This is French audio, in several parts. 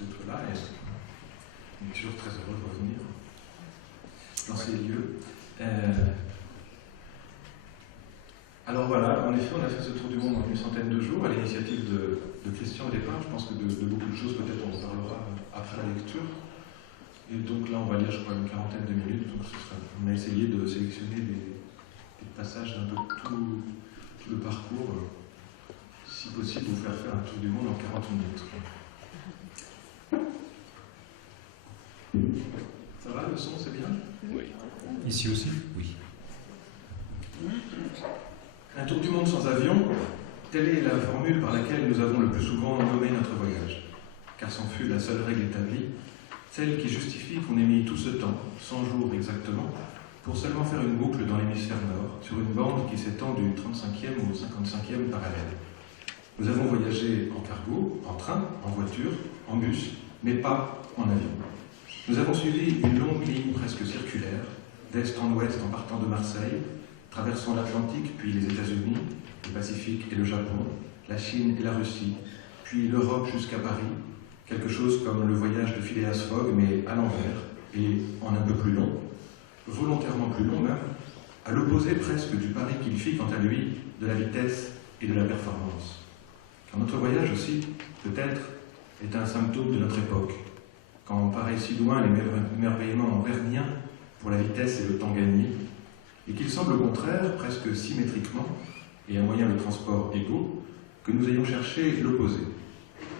d'être là et on est toujours très heureux de revenir dans ces lieux. Alors voilà, en effet, on a fait ce tour du monde en une centaine de jours à l'initiative de Christian au départ. Je pense que de beaucoup de choses, peut-être, on en parlera après la lecture. Et donc là, on va lire, je crois, une quarantaine de minutes. Donc on a essayé de sélectionner des passages d'un peu tout le parcours, si possible, vous faire un tour du monde en 40 minutes. Ça va, le son, c'est bien? Oui. Ici aussi? Oui. Un tour du monde sans avion, telle est la formule par laquelle nous avons le plus souvent nommé notre voyage, car c'en fut la seule règle établie, celle qui justifie qu'on ait mis tout ce temps, 100 jours exactement, pour seulement faire une boucle dans l'hémisphère nord, sur une bande qui s'étend du 35e au 55e parallèle. Nous avons voyagé en cargo, en train, en voiture, en bus, mais pas en avion. Nous avons suivi une longue ligne presque circulaire, d'est en ouest en partant de Marseille, traversant l'Atlantique, puis les États-Unis, le Pacifique et le Japon, la Chine et la Russie, puis l'Europe jusqu'à Paris, quelque chose comme le voyage de Phileas Fogg, mais à l'envers, et en un peu plus long, volontairement plus long même, à l'opposé presque du pari qu'il fit quant à lui de la vitesse et de la performance. Car notre voyage aussi, peut-être, est un symptôme de notre époque, quand on paraît si loin l'émerveillement envernien pour la vitesse et le temps gagné, et qu'il semble au contraire, presque symétriquement, et à moyen de transport égaux, que nous ayons cherché l'opposé,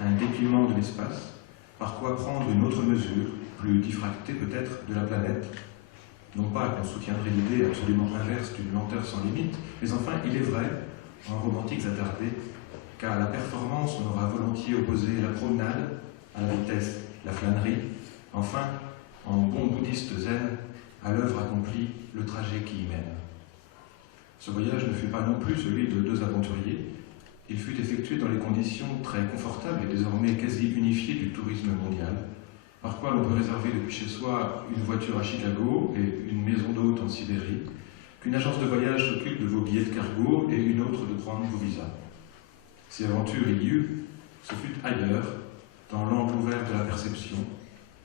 un dépliement de l'espace, par quoi prendre une autre mesure, plus diffractée peut-être, de la planète. Non pas qu'on soutiendrait l'idée absolument inverse d'une lenteur sans limite, mais enfin, il est vrai, en romantiques attardés, qu'à la performance, on aura volontiers opposé la promenade, à la vitesse, la flânerie, enfin, en bon bouddhiste zen, à l'œuvre accomplie, le trajet qui y mène. Ce voyage ne fut pas non plus celui de deux aventuriers. Il fut effectué dans les conditions très confortables et désormais quasi unifiées du tourisme mondial, par quoi l'on peut réserver depuis chez soi une voiture à Chicago et une maison d'hôte en Sibérie, qu'une agence de voyage s'occupe de vos billets de cargo et une autre de prendre vos visas. Si aventure il y eut, ce fut ailleurs, dans l'angle ouvert de la perception,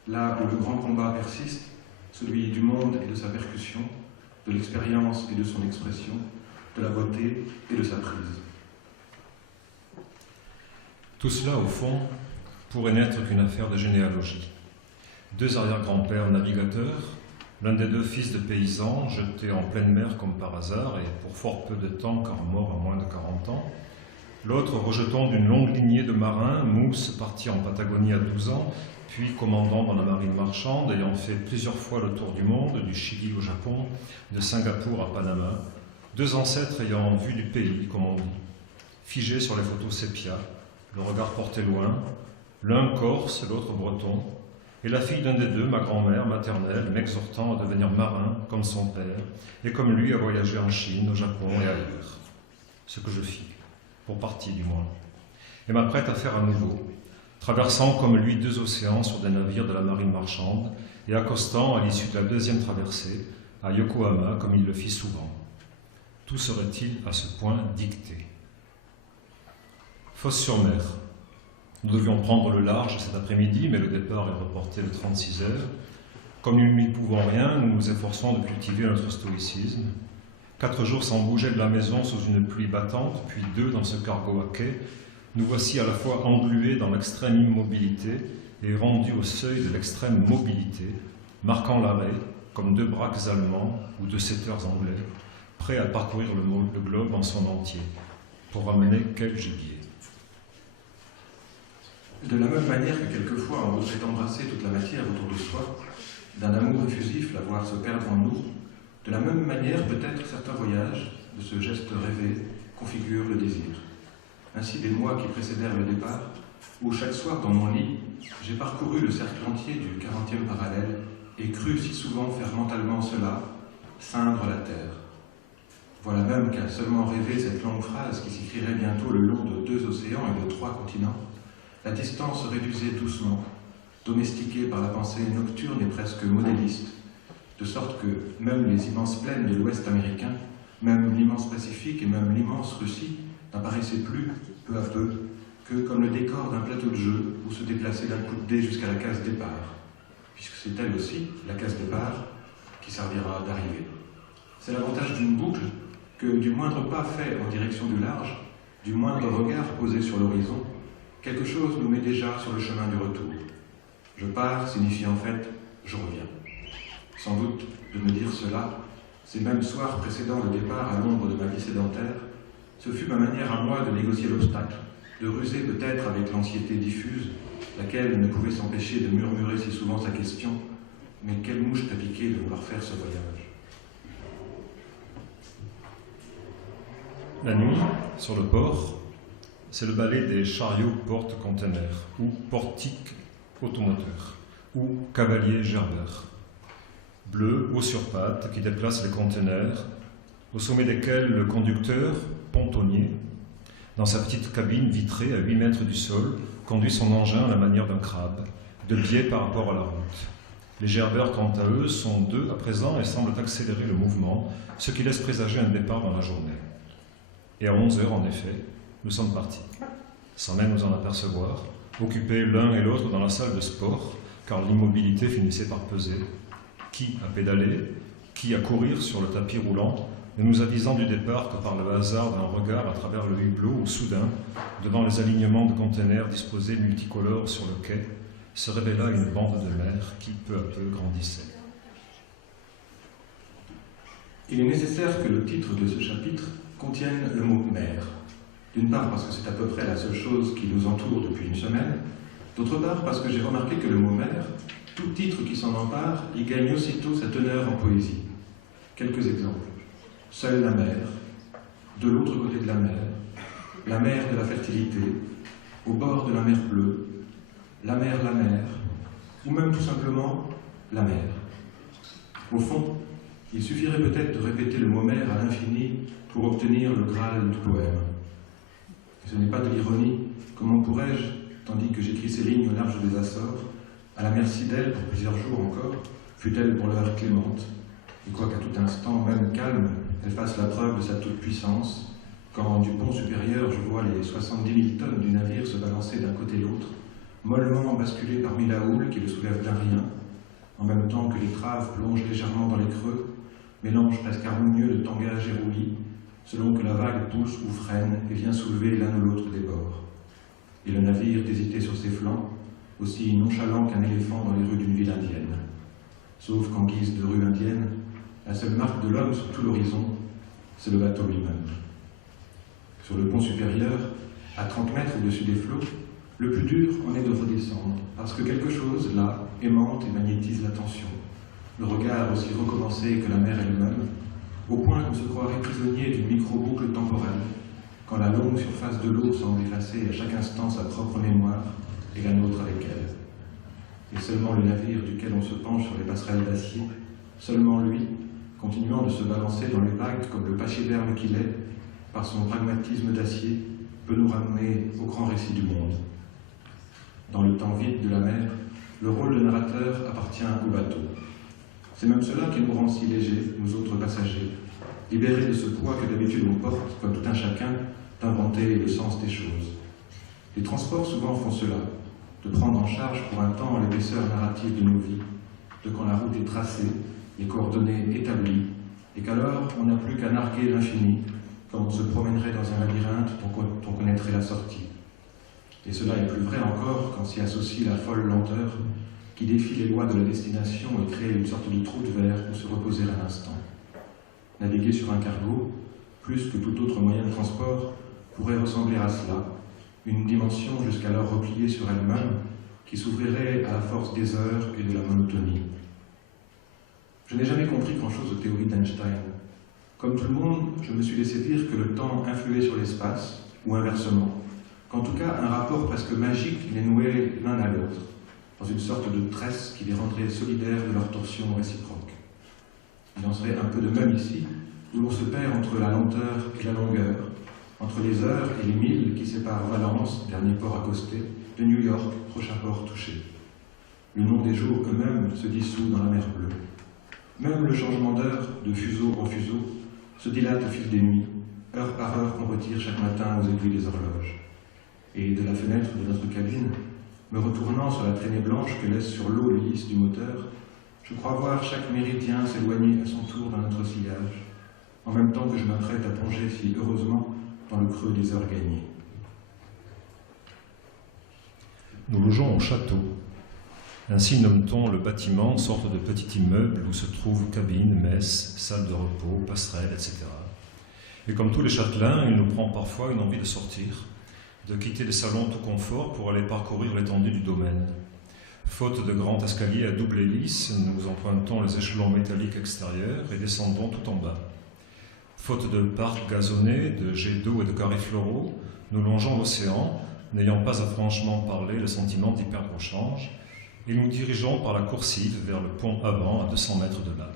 là où le grand combat persiste, celui du monde et de sa percussion, de l'expérience et de son expression, de la beauté et de sa prise. Tout cela, au fond, pourrait n'être qu'une affaire de généalogie. Deux arrière-grands-pères navigateurs, l'un des deux fils de paysans, jetés en pleine mer comme par hasard, et pour fort peu de temps, car mort à moins de 40 ans, l'autre rejeton d'une longue lignée de marins, Mousse, parti en Patagonie à 12 ans, puis commandant dans la marine marchande, ayant fait plusieurs fois le tour du monde, du Chili au Japon, de Singapour à Panama, deux ancêtres ayant vu du pays, comme on dit, figés sur les photos sépia, le regard porté loin, l'un corse, l'autre breton, et la fille d'un des deux, ma grand-mère maternelle, m'exhortant à devenir marin comme son père, et comme lui à voyager en Chine, au Japon et ailleurs. Ce que je fis, pour partie du moins, et m'apprête à faire à nouveau, traversant comme lui deux océans sur des navires de la marine marchande, et accostant à l'issue de la deuxième traversée, à Yokohama, comme il le fit souvent. Tout serait-il à ce point dicté? Fos-sur-Mer. Nous devions prendre le large cet après-midi, mais le départ est reporté de 36 heures. Comme nous n'y pouvons rien, nous nous efforçons de cultiver notre stoïcisme. 4 jours sans bouger de la maison sous une pluie battante, puis 2 dans ce cargo à quai, nous voici à la fois englués dans l'extrême immobilité et rendus au seuil de l'extrême mobilité, marquant l'arrêt, comme 2 braques allemands ou 2 setters anglais, prêts à parcourir le globe en son entier, pour ramener quel gibier. De la même manière que quelquefois on voudrait embrasser toute la matière autour de soi, d'un amour effusif la voir se perdre en nous, de la même manière peut-être certains voyages, de ce geste rêvé, configurent le désir. Ainsi des mois qui précédèrent le départ, où chaque soir dans mon lit, j'ai parcouru le cercle entier du 40e parallèle et cru si souvent faire mentalement cela, ceindre la terre. Voilà même qu'à seulement rêver cette longue phrase qui s'écrirait bientôt le long de 2 océans et de 3 continents, la distance se réduisait doucement, domestiquée par la pensée nocturne et presque modéliste, de sorte que même les immenses plaines de l'Ouest américain, même l'immense Pacifique et même l'immense Russie n'apparaissaient plus, peu à peu, que comme le décor d'un plateau de jeu où se déplacer d'un coup de dé jusqu'à la case départ, puisque c'est elle aussi, la case départ, qui servira d'arrivée. C'est l'avantage d'une boucle que du moindre pas fait en direction du large, du moindre regard posé sur l'horizon, quelque chose nous met déjà sur le chemin du retour. Je pars signifie en fait je reviens. Sans doute de me dire cela, ces mêmes soirs précédant le départ à l'ombre de ma vie sédentaire, ce fut ma manière à moi de négocier l'obstacle, de ruser peut-être avec l'anxiété diffuse, laquelle ne pouvait s'empêcher de murmurer si souvent sa question « Mais quelle mouche t'a piqué de vouloir faire ce voyage ?» La nuit, sur le port, c'est le balai des chariots porte-conteneurs, ou portiques automoteurs, ou cavaliers gerbeurs. Bleus, hauts sur pattes, qui déplacent les conteneurs, au sommet desquels le conducteur, pontonnier, dans sa petite cabine vitrée à 8 mètres du sol, conduit son engin à la manière d'un crabe, de biais par rapport à la route. Les gerbeurs, quant à eux, sont 2 à présent et semblent accélérer le mouvement, ce qui laisse présager un départ dans la journée. Et à 11 heures, en effet, nous sommes partis, sans même nous en apercevoir, occupés l'un et l'autre dans la salle de sport, car l'immobilité finissait par peser, qui à pédaler, qui à courir sur le tapis roulant, ne nous avisant du départ que par le hasard d'un regard à travers le hublot où soudain, devant les alignements de conteneurs disposés multicolores sur le quai, se révéla une bande de mer qui peu à peu grandissait. Il est nécessaire que le titre de ce chapitre contienne le mot « mer ». D'une part parce que c'est à peu près la seule chose qui nous entoure depuis une semaine, d'autre part parce que j'ai remarqué que le mot « mer », tout titre qui s'en empare, y gagne aussitôt sa teneur en poésie. Quelques exemples. Seule la mer, de l'autre côté de la mer de la fertilité, au bord de la mer bleue, la mer, ou même tout simplement la mer. Au fond, il suffirait peut-être de répéter le mot mer à l'infini pour obtenir le Graal du poème. Ce n'est pas de l'ironie, comment pourrais-je, tandis que j'écris ces lignes au large des Açores, à la merci d'elle pour plusieurs jours encore, fut-elle pour l'heure clémente, et quoiqu'à tout instant, même calme, elle fasse la preuve de sa toute-puissance, quand du pont supérieur je vois les 70 000 tonnes du navire se balancer d'un côté l'autre, mollement basculer parmi la houle qui le soulève d'un rien, en même temps que l'étrave plonge légèrement dans les creux, mélange presque harmonieux de tangage et roulis, selon que la vague pousse ou freine et vient soulever l'un ou l'autre des bords. Et le navire d'hésiter sur ses flancs, aussi nonchalant qu'un éléphant dans les rues d'une ville indienne. Sauf qu'en guise de rue indienne, la seule marque de l'homme sur tout l'horizon, c'est le bateau lui-même. Sur le pont supérieur, à 30 mètres au-dessus des flots, le plus dur en est de redescendre, parce que quelque chose, là, aimante et magnétise l'attention. Le regard aussi recommencé que la mer elle-même, au point qu'on se croirait prisonnier d'une micro-boucle temporelle, quand la longue surface de l'eau semble effacer à chaque instant sa propre mémoire et la nôtre avec elle. Et seulement le navire duquel on se penche sur les passerelles d'acier, seulement lui, continuant de se balancer dans les vagues comme le pachyderme qu'il est, par son pragmatisme d'acier, peut nous ramener au grand récit du monde. Dans le temps vide de la mer, le rôle de narrateur appartient au bateau. C'est même cela qui nous rend si légers, nous autres passagers, libérés de ce poids que d'habitude on porte, comme tout un chacun, d'inventer le sens des choses. Les transports souvent font cela, de prendre en charge pour un temps l'épaisseur narrative de nos vies, de quand la route est tracée, les coordonnées établies, et qu'alors on n'a plus qu'à narguer l'infini, comme on se promènerait dans un labyrinthe dont on connaîtrait la sortie. Et cela est plus vrai encore quand s'y associe la folle lenteur qui défie les lois de la destination et crée une sorte de trou de verre où se reposer un instant. Naviguer sur un cargo, plus que tout autre moyen de transport, pourrait ressembler à cela, une dimension jusqu'alors repliée sur elle-même, qui s'ouvrirait à la force des heures et de la monotonie. Je n'ai jamais compris grand-chose aux théories d'Einstein. Comme tout le monde, je me suis laissé dire que le temps influait sur l'espace, ou inversement, qu'en tout cas un rapport presque magique les nouait l'un à l'autre, dans une sorte de tresse qui les rendrait solidaires de leur torsion réciproque. Il en serait un peu de même ici, où l'on se perd entre la lenteur et la longueur, entre les heures et les milles qui séparent Valence, dernier port accosté, de New York, prochain port touché. Le nom des jours eux-mêmes se dissout dans la mer bleue. Même le changement d'heure, de fuseau en fuseau, se dilate au fil des nuits, heure par heure qu'on retire chaque matin aux aiguilles des horloges. et de la fenêtre de notre cabine, me retournant sur la traînée blanche que laisse sur l'eau l'hélice du moteur, je crois voir chaque méridien s'éloigner à son tour dans notre sillage, en même temps que je m'apprête à plonger si heureusement dans le creux des heures gagnées. Nous logeons au château. Ainsi nomme-t-on le bâtiment, sorte de petit immeuble où se trouvent cabines, messes, salles de repos, passerelles, etc. Et comme tous les châtelains, il nous prend parfois une envie de sortir, de quitter le salon tout confort pour aller parcourir l'étendue du domaine. Faute de grands escaliers à double hélice, nous empruntons les échelons métalliques extérieurs et descendons tout en bas. Faute de parcs gazonnés, de jets d'eau et de carrés floraux, nous longeons l'océan, n'ayant pas à franchement parler le sentiment d'y perdre au change, et nous dirigeons par la coursive vers le pont avant à 200 mètres de là.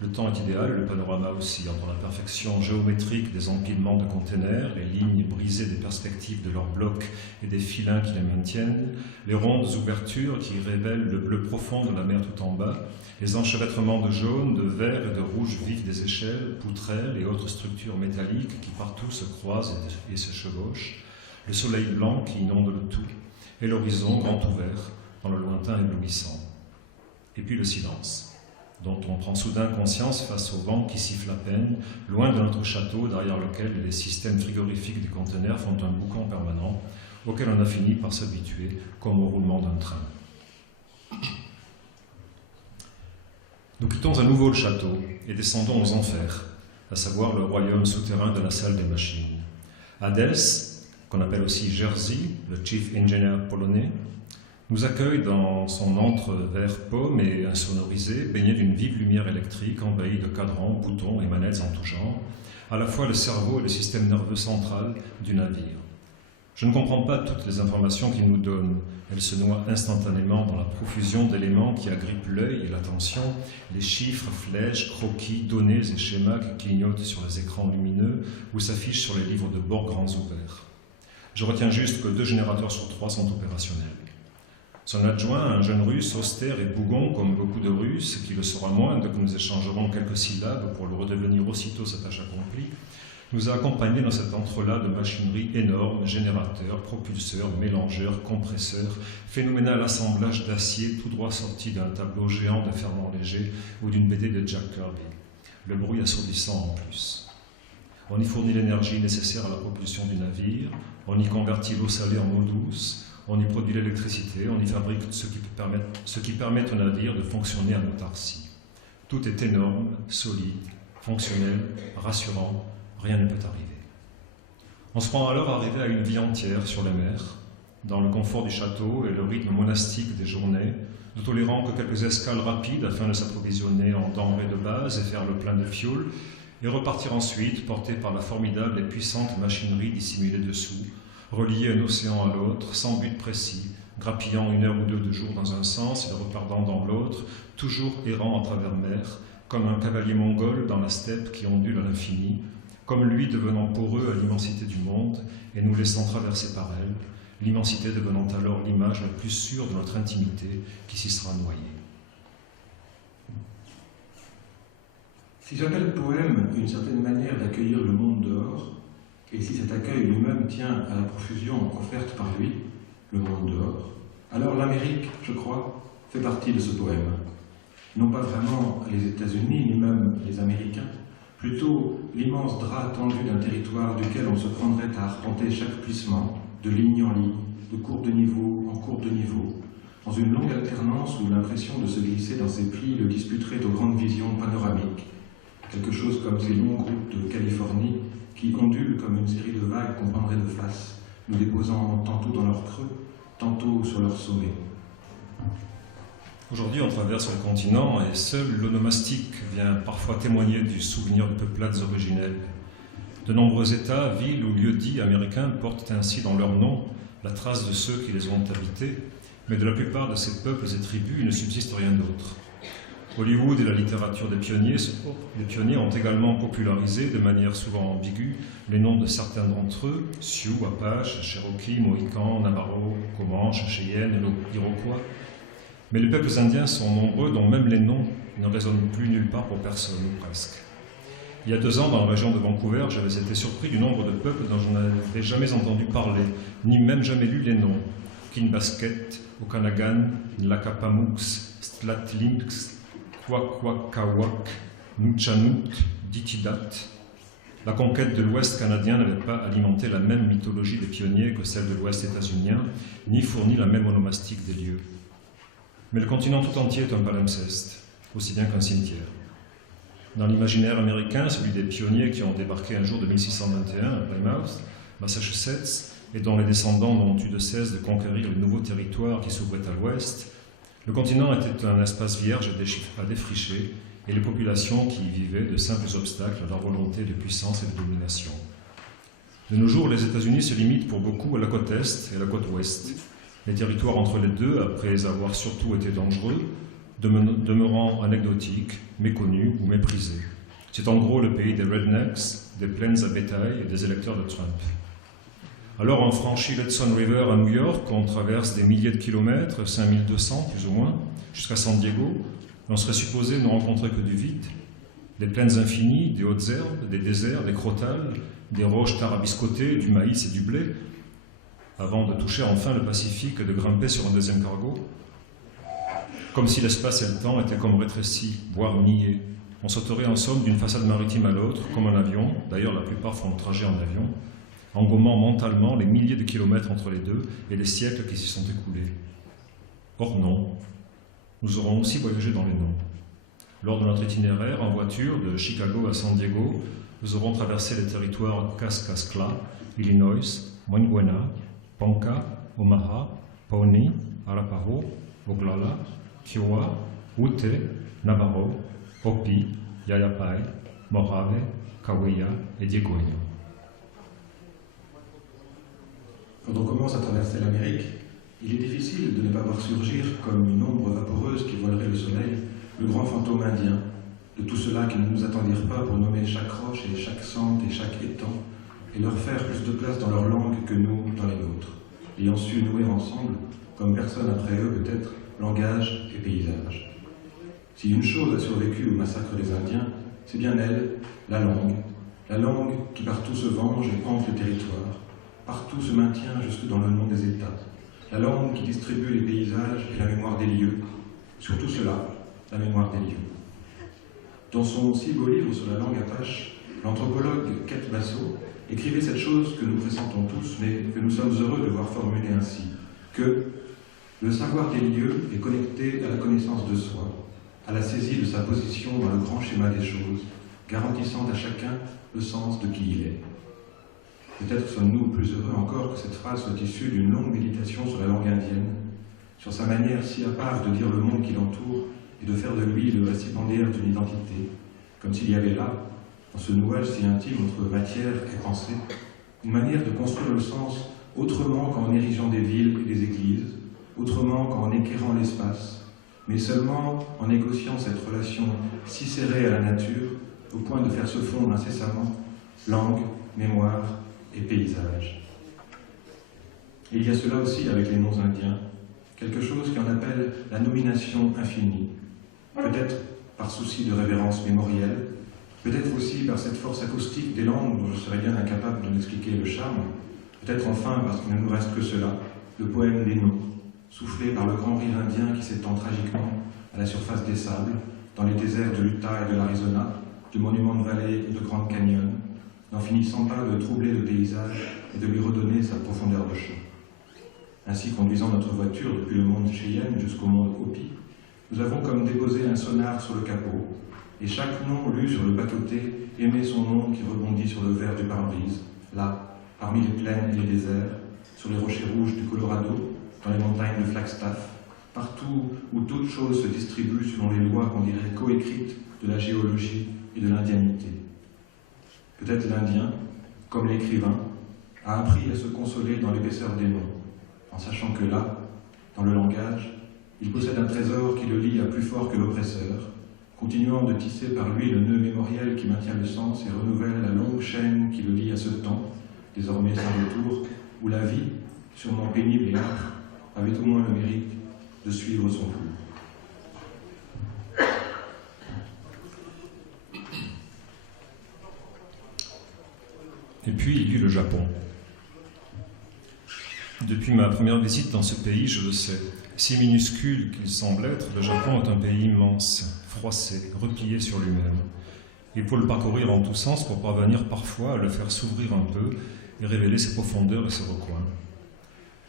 Le temps est idéal, le panorama aussi, entre la perfection géométrique des empilements de containers, les lignes brisées des perspectives de leurs blocs et des filins qui les maintiennent, les rondes ouvertures qui révèlent le bleu profond de la mer tout en bas, les enchevêtrements de jaune, de vert et de rouge vifs des échelles, poutrelles et autres structures métalliques qui partout se croisent et se chevauchent, le soleil blanc qui inonde le tout, et l'horizon grand ouvert dans le lointain éblouissant. Et puis le silence, dont on prend soudain conscience face au vent qui siffle à peine, loin de notre château, derrière lequel les systèmes frigorifiques des conteneurs font un boucan permanent, auquel on a fini par s'habituer, comme au roulement d'un train. Nous quittons à nouveau le château et descendons aux enfers, à savoir le royaume souterrain de la salle des machines. Adels, qu'on appelle aussi Jerzy, le chief engineer polonais, nous accueille dans son antre vert pomme et insonorisé, baigné d'une vive lumière électrique, envahi de cadrans, boutons et manettes en tout genre, à la fois le cerveau et le système nerveux central du navire. Je ne comprends pas toutes les informations qu'il nous donne. Elles se noient instantanément dans la profusion d'éléments qui agrippent l'œil et l'attention, les chiffres, flèches, croquis, données et schémas qui clignotent sur les écrans lumineux ou s'affichent sur les livres de bord grands ouverts. Je retiens juste que 2 générateurs sur 3 sont opérationnels. Son adjoint, un jeune russe austère et bougon comme beaucoup de Russes, qui le sera moins dès que nous échangerons quelques syllabes pour le redevenir aussitôt sa tâche accomplie, nous a accompagnés dans cet entrelac de machinerie énorme, générateurs, propulseurs, mélangeurs, compresseurs, phénoménal assemblage d'acier tout droit sorti d'un tableau géant de ferment léger ou d'une BD de Jack Kirby. Le bruit assourdissant en plus. On y fournit l'énergie nécessaire à la propulsion du navire, on y convertit l'eau salée en eau douce, on y produit l'électricité, on y fabrique ce qui permet au navire de fonctionner en autarcie. Tout est énorme, solide, fonctionnel, rassurant, rien ne peut arriver. On se prend alors arriver à une vie entière sur les mers, dans le confort du château et le rythme monastique des journées, ne tolérant que quelques escales rapides afin de s'approvisionner en denrées de base et faire le plein de fioul, et repartir ensuite, porté par la formidable et puissante machinerie dissimulée dessous, relié un océan à l'autre, sans but précis, grappillant 1 heure ou 2 de jour dans un sens et reperdant dans l'autre, toujours errant à travers mer, comme un cavalier mongol dans la steppe qui ondule à l'infini, comme lui devenant poreux à l'immensité du monde et nous laissant traverser par elle, l'immensité devenant alors l'image la plus sûre de notre intimité qui s'y sera noyée. Si j'appelle poème une certaine manière d'accueillir le monde dehors, et si cet accueil lui-même tient à la profusion offerte par lui, le monde dehors, alors l'Amérique, je crois, fait partie de ce poème. Non pas vraiment les États-Unis, ni même les Américains, plutôt l'immense drap tendu d'un territoire duquel on se prendrait à arpenter chaque plissement, de ligne en ligne, de courbe de niveau en courbe de niveau, dans une longue alternance où l'impression de se glisser dans ses plis le disputerait aux grandes visions panoramiques, quelque chose comme ces longues routes de Californie qui ondulent comme une série de vagues qu'on prendrait de face, nous déposant tantôt dans leur creux, tantôt sur leur sommet. Aujourd'hui, on traverse le continent et seul l'onomastique vient parfois témoigner du souvenir de peuplades originelles. De nombreux États, villes ou lieux-dits américains portent ainsi dans leur nom la trace de ceux qui les ont habités, mais de la plupart de ces peuples et tribus, il ne subsiste rien d'autre. Hollywood et la littérature des pionniers ont également popularisé, de manière souvent ambiguë, les noms de certains d'entre eux, Sioux, Apaches, Cherokees, Mohicans, Navajo, Comanches, Cheyennes et Iroquois. Mais les peuples indiens sont nombreux, dont même les noms ne résonnent plus nulle part pour personne, ou presque. Il y a 2 ans, dans la région de Vancouver, j'avais été surpris du nombre de peuples dont je n'avais jamais entendu parler, ni même jamais lu les noms. Kinbasket, Okanagan, Nlakapamux, Stlatlinx, Kwakwakawak, Nutchanut, Ditidat. La conquête de l'Ouest canadien n'avait pas alimenté la même mythologie des pionniers que celle de l'Ouest états-unien, ni fourni la même onomastique des lieux. Mais le continent tout entier est un palimpseste, aussi bien qu'un cimetière. Dans l'imaginaire américain, celui des pionniers qui ont débarqué un jour de 1621 à Plymouth, Massachusetts, et dont les descendants n'ont eu de cesse de conquérir les nouveaux territoires qui s'ouvraient à l'ouest, le continent était un espace vierge à défricher, et les populations qui y vivaient de simples obstacles à leur volonté de puissance et de domination. De nos jours, les États-Unis se limitent pour beaucoup à la côte est et à la côte ouest. Les territoires entre les deux, après avoir surtout été dangereux, demeurant anecdotiques, méconnus ou méprisés. C'est en gros le pays des rednecks, des plaines à bétail et des électeurs de Trump. Alors on franchit l'Hudson River à New York, on traverse des milliers de kilomètres, 5200 plus ou moins, jusqu'à San Diego. On serait supposé ne rencontrer que du vide, des plaines infinies, des hautes herbes, des déserts, des crotales, des roches tarabiscotées, du maïs et du blé, avant de toucher enfin le Pacifique et de grimper sur un deuxième cargo. Comme si l'espace et le temps étaient comme rétrécis, voire niés. On sauterait en somme d'une façade maritime à l'autre, comme un avion, d'ailleurs la plupart font le trajet en avion, en gommant mentalement les milliers de kilomètres entre les deux et les siècles qui s'y sont écoulés. Or non. Nous aurons aussi voyagé dans les noms. Lors de notre itinéraire en voiture de Chicago à San Diego, nous aurons traversé les territoires Kaskaskia, Illinois, Moingwena, Ponca, Omaha, Pawnee, Arapaho, Oglala, Kiowa, Ute, Navajo, Hopi, Yayapai, Mojave, Cahuilla et Diegoña. Quand on commence à traverser l'Amérique, il est difficile de ne pas voir surgir, comme une ombre vaporeuse qui voilerait le soleil, le grand fantôme indien, de tout cela qui ne nous attendirent pas pour nommer chaque roche et chaque sente et chaque étang, et leur faire plus de place dans leur langue que nous dans les nôtres, ayant su nouer ensemble, comme personne après eux peut-être, langage et paysage. Si une chose a survécu au massacre des Indiens, c'est bien elle, la langue qui partout se venge et hante le territoire, partout se maintient jusque dans le nom des États, la langue qui distribue les paysages et la mémoire des lieux, surtout cela, la mémoire des lieux. Dans son si beau livre sur la langue apache, l'anthropologue Kate Basso écrivait cette chose que nous pressentons tous, mais que nous sommes heureux de voir formulée ainsi, que le savoir des lieux est connecté à la connaissance de soi, à la saisie de sa position dans le grand schéma des choses, garantissant à chacun le sens de qui il est. Peut-être sommes-nous plus heureux encore que cette phrase soit issue d'une longue méditation sur la langue indienne, sur sa manière si à part de dire le monde qui l'entoure et de faire de lui le récipiendaire d'une identité, comme s'il y avait là, dans ce nouage si intime entre matière et pensée, une manière de construire le sens autrement qu'en érigeant des villes et des églises, autrement qu'en équerrant l'espace, mais seulement en négociant cette relation si serrée à la nature, au point de faire se fondre incessamment langue, mémoire et paysage. Et il y a cela aussi avec les noms indiens, quelque chose qui en appelle la nomination infinie, peut-être par souci de révérence mémorielle, peut-être aussi par cette force acoustique des langues dont je serais bien incapable de m'expliquer le charme, peut-être enfin parce qu'il ne nous reste que cela, le poème des noms, soufflé par le grand rire indien qui s'étend tragiquement à la surface des sables, dans les déserts de l'Utah et de l'Arizona, de monuments de vallée et de grandes canyons, n'en finissant pas de troubler le paysage et de lui redonner sa profondeur de champ. Ainsi, conduisant notre voiture depuis le monde Cheyenne jusqu'au monde Hopi, nous avons comme déposé un sonar sur le capot, et chaque nom lu sur le bas-côté émet son nom qui rebondit sur le verre du pare-brise, là, parmi les plaines et les déserts, sur les rochers rouges du Colorado, dans les montagnes de Flagstaff, partout où toute chose se distribue selon les lois qu'on dirait coécrites de la géologie et de l'indianité. Peut-être l'Indien, comme l'écrivain, a appris à se consoler dans l'épaisseur des noms, en sachant que là, dans le langage, il possède un trésor qui le lie à plus fort que l'oppresseur, continuant de tisser par lui le nœud mémoriel qui maintient le sens et renouvelle la longue chaîne qui le lie à ce temps, désormais sans retour, où la vie, sûrement pénible et âpre, avait au moins le mérite de suivre son cours. puis il y eut le Japon. Depuis ma première visite dans ce pays, je le sais, si minuscule qu'il semble être, le Japon est un pays immense, froissé, replié sur lui-même. Il faut le parcourir en tous sens pour parvenir parfois à le faire s'ouvrir un peu et révéler ses profondeurs et ses recoins.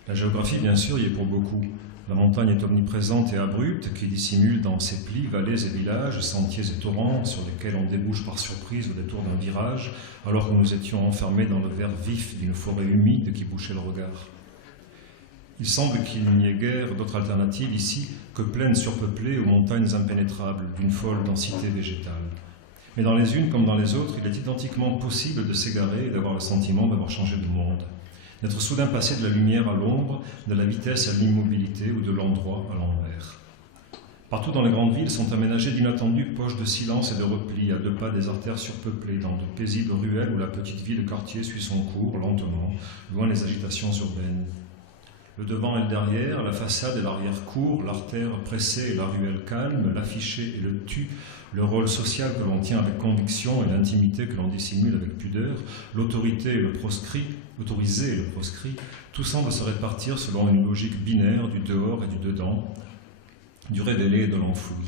La géographie, bien sûr, y est pour beaucoup. La montagne est omniprésente et abrupte, qui dissimule dans ses plis vallées et villages, sentiers et torrents, sur lesquels on débouche par surprise au détour d'un virage, alors que nous étions enfermés dans le vert vif d'une forêt humide qui bouchait le regard. Il semble qu'il n'y ait guère d'autre alternative ici que plaines surpeuplées aux montagnes impénétrables, d'une folle densité végétale. Mais dans les unes comme dans les autres, il est identiquement possible de s'égarer et d'avoir le sentiment d'avoir changé de monde, d'être soudain passé de la lumière à l'ombre, de la vitesse à l'immobilité ou de l'endroit à l'envers. Partout dans les grandes villes sont aménagées d'inattendues poches de silence et de repli, à 2 pas des artères surpeuplées, dans de paisibles ruelles où la petite vie de quartier suit son cours lentement, loin des agitations urbaines. Le devant et le derrière, la façade et l'arrière-cour, l'artère pressée et la ruelle calme, l'affiché et le tu, le rôle social que l'on tient avec conviction et l'intimité que l'on dissimule avec pudeur, l'autorité et le proscrit, l'autorisé et le proscrit, tout semble se répartir selon une logique binaire du dehors et du dedans, du révélé et de l'enfoui.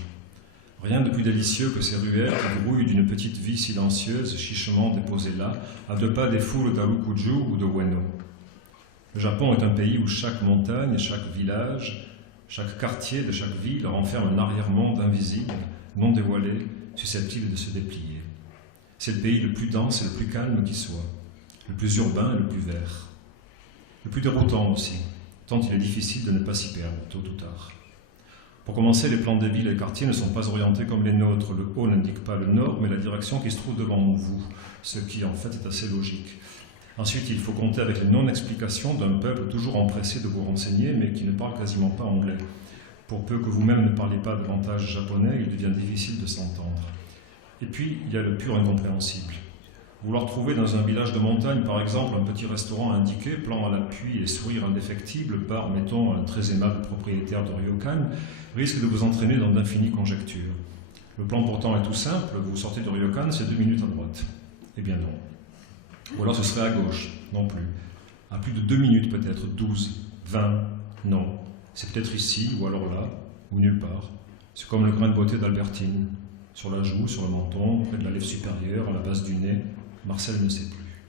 Rien de plus délicieux que ces ruelles qui grouillent d'une petite vie silencieuse, chichement déposée là, à 2 pas des foules d'Arukuju ou de Ueno. Le Japon est un pays où chaque montagne, chaque village, chaque quartier de chaque ville renferme un arrière-monde invisible, non dévoilé, susceptible de se déplier. C'est le pays le plus dense et le plus calme qui soit, le plus urbain et le plus vert. Le plus déroutant aussi, tant il est difficile de ne pas s'y perdre, tôt ou tard. Pour commencer, les plans des villes et quartiers ne sont pas orientés comme les nôtres. Le haut n'indique pas le nord, mais la direction qui se trouve devant vous, ce qui en fait est assez logique. Ensuite, il faut compter avec les non-explications d'un peuple toujours empressé de vous renseigner, mais qui ne parle quasiment pas anglais. Pour peu que vous-même ne parliez pas davantage japonais, il devient difficile de s'entendre. Et puis, il y a le pur incompréhensible. Vouloir trouver dans un village de montagne, par exemple, un petit restaurant indiqué, plan à l'appui et sourire indéfectible par, mettons, un très aimable propriétaire de ryokan, risque de vous entraîner dans d'infinies conjectures. Le plan pourtant est tout simple, vous sortez de ryokan, c'est 2 minutes à droite. Eh bien non. Ou alors ce serait à gauche, non plus. À plus de 2 minutes peut-être, 12, 20, non. C'est peut-être ici, ou alors là, ou nulle part. C'est comme le grain de beauté d'Albertine. Sur la joue, sur le menton, près de la lèvre supérieure, à la base du nez, Marcel ne sait plus.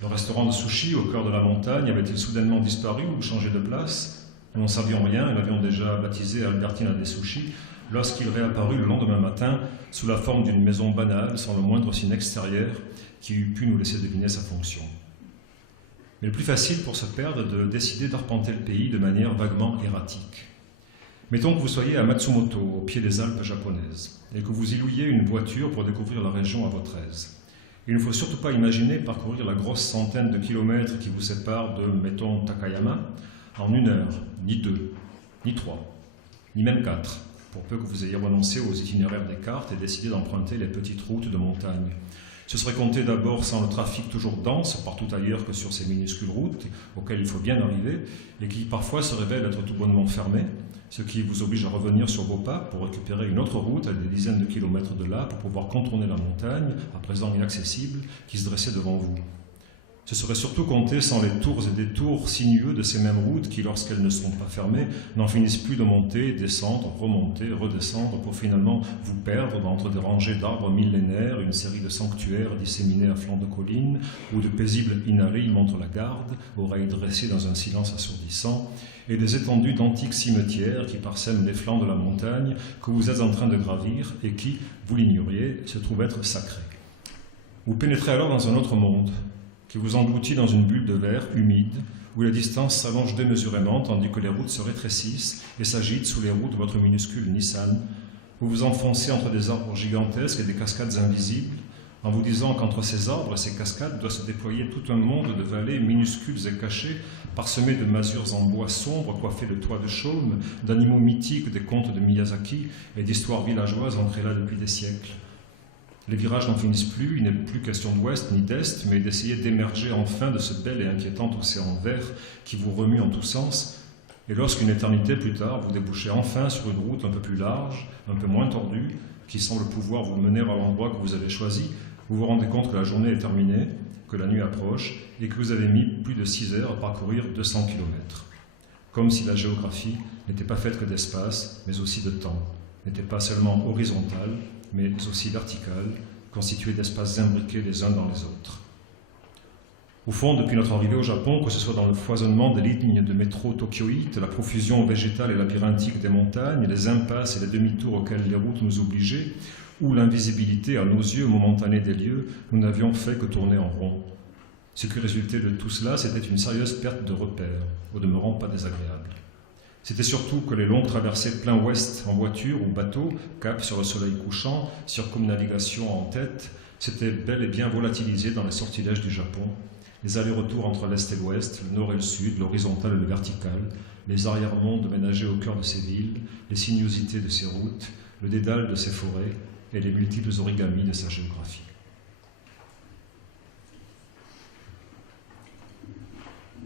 Le restaurant de sushi, au cœur de la montagne, avait-il soudainement disparu ou changé de place? Nous n'en savions rien et l'avions déjà baptisé Albertine à des sushis, lorsqu'il réapparut le lendemain matin sous la forme d'une maison banale, sans le moindre signe extérieur, qui eût pu nous laisser deviner sa fonction. Mais le plus facile pour se perdre est de décider d'arpenter le pays de manière vaguement erratique. Mettons que vous soyez à Matsumoto, au pied des Alpes japonaises, et que vous y louiez une voiture pour découvrir la région à votre aise. Il ne faut surtout pas imaginer parcourir la grosse centaine de kilomètres qui vous séparent de, mettons, Takayama, en 1 heure, ni 2, ni 3, ni même 4, pour peu que vous ayez renoncé aux itinéraires des cartes et décidé d'emprunter les petites routes de montagne. Ce serait compté d'abord sans le trafic toujours dense, partout ailleurs que sur ces minuscules routes, auxquelles il faut bien arriver, et qui parfois se révèlent être tout bonnement fermées, ce qui vous oblige à revenir sur vos pas pour récupérer une autre route à des dizaines de kilomètres de là pour pouvoir contourner la montagne, à présent inaccessible, qui se dressait devant vous. Ce serait surtout compté sans les tours et détours sinueux de ces mêmes routes qui, lorsqu'elles ne sont pas fermées, n'en finissent plus de monter, descendre, remonter, redescendre pour finalement vous perdre entre des rangées d'arbres millénaires, une série de sanctuaires disséminés à flanc de collines, où de paisibles inaris montrent la garde, oreilles dressées dans un silence assourdissant, et des étendues d'antiques cimetières qui parsèment les flancs de la montagne que vous êtes en train de gravir et qui, vous l'ignoriez, se trouvent être sacrés. Vous pénétrez alors dans un autre monde, qui vous engloutit dans une bulle de verre humide, où la distance s'allonge démesurément tandis que les routes se rétrécissent et s'agitent sous les roues de votre minuscule Nissan. Vous vous enfoncez entre des arbres gigantesques et des cascades invisibles, en vous disant qu'entre ces arbres et ces cascades doit se déployer tout un monde de vallées minuscules et cachées, parsemées de masures en bois sombre coiffées de toits de chaume, d'animaux mythiques des contes de Miyazaki et d'histoires villageoises ancrées là depuis des siècles. Les virages n'en finissent plus, il n'est plus question d'ouest ni d'est, mais d'essayer d'émerger enfin de ce bel et inquiétant océan vert qui vous remue en tous sens. Et lorsqu'une éternité plus tard, vous débouchez enfin sur une route un peu plus large, un peu moins tordue, qui semble pouvoir vous mener à l'endroit que vous avez choisi, vous vous rendez compte que la journée est terminée, que la nuit approche et que vous avez mis plus de 6 heures à parcourir 200 km. Comme si la géographie n'était pas faite que d'espace, mais aussi de temps, n'était pas seulement horizontale, mais aussi verticale, constituée d'espaces imbriqués les uns dans les autres. Au fond, depuis notre arrivée au Japon, que ce soit dans le foisonnement des lignes de métro tokyoïtes, la profusion végétale et labyrinthique des montagnes, les impasses et les demi-tours auxquelles les routes nous obligeaient, ou l'invisibilité à nos yeux momentanée des lieux, nous n'avions fait que tourner en rond. Ce qui résultait de tout cela, c'était une sérieuse perte de repères, au demeurant pas désagréable. C'était surtout que les longues traversées plein ouest en voiture ou bateau, cap sur le soleil couchant, circumnavigation en tête, s'étaient bel et bien volatilisées dans les sortilèges du Japon, les allers-retours entre l'Est et l'Ouest, le Nord et le Sud, l'horizontal et le vertical, les arrière-mondes ménagés au cœur de ces villes, les sinuosités de ces routes, le dédale de ces forêts et les multiples origamis de sa géographie.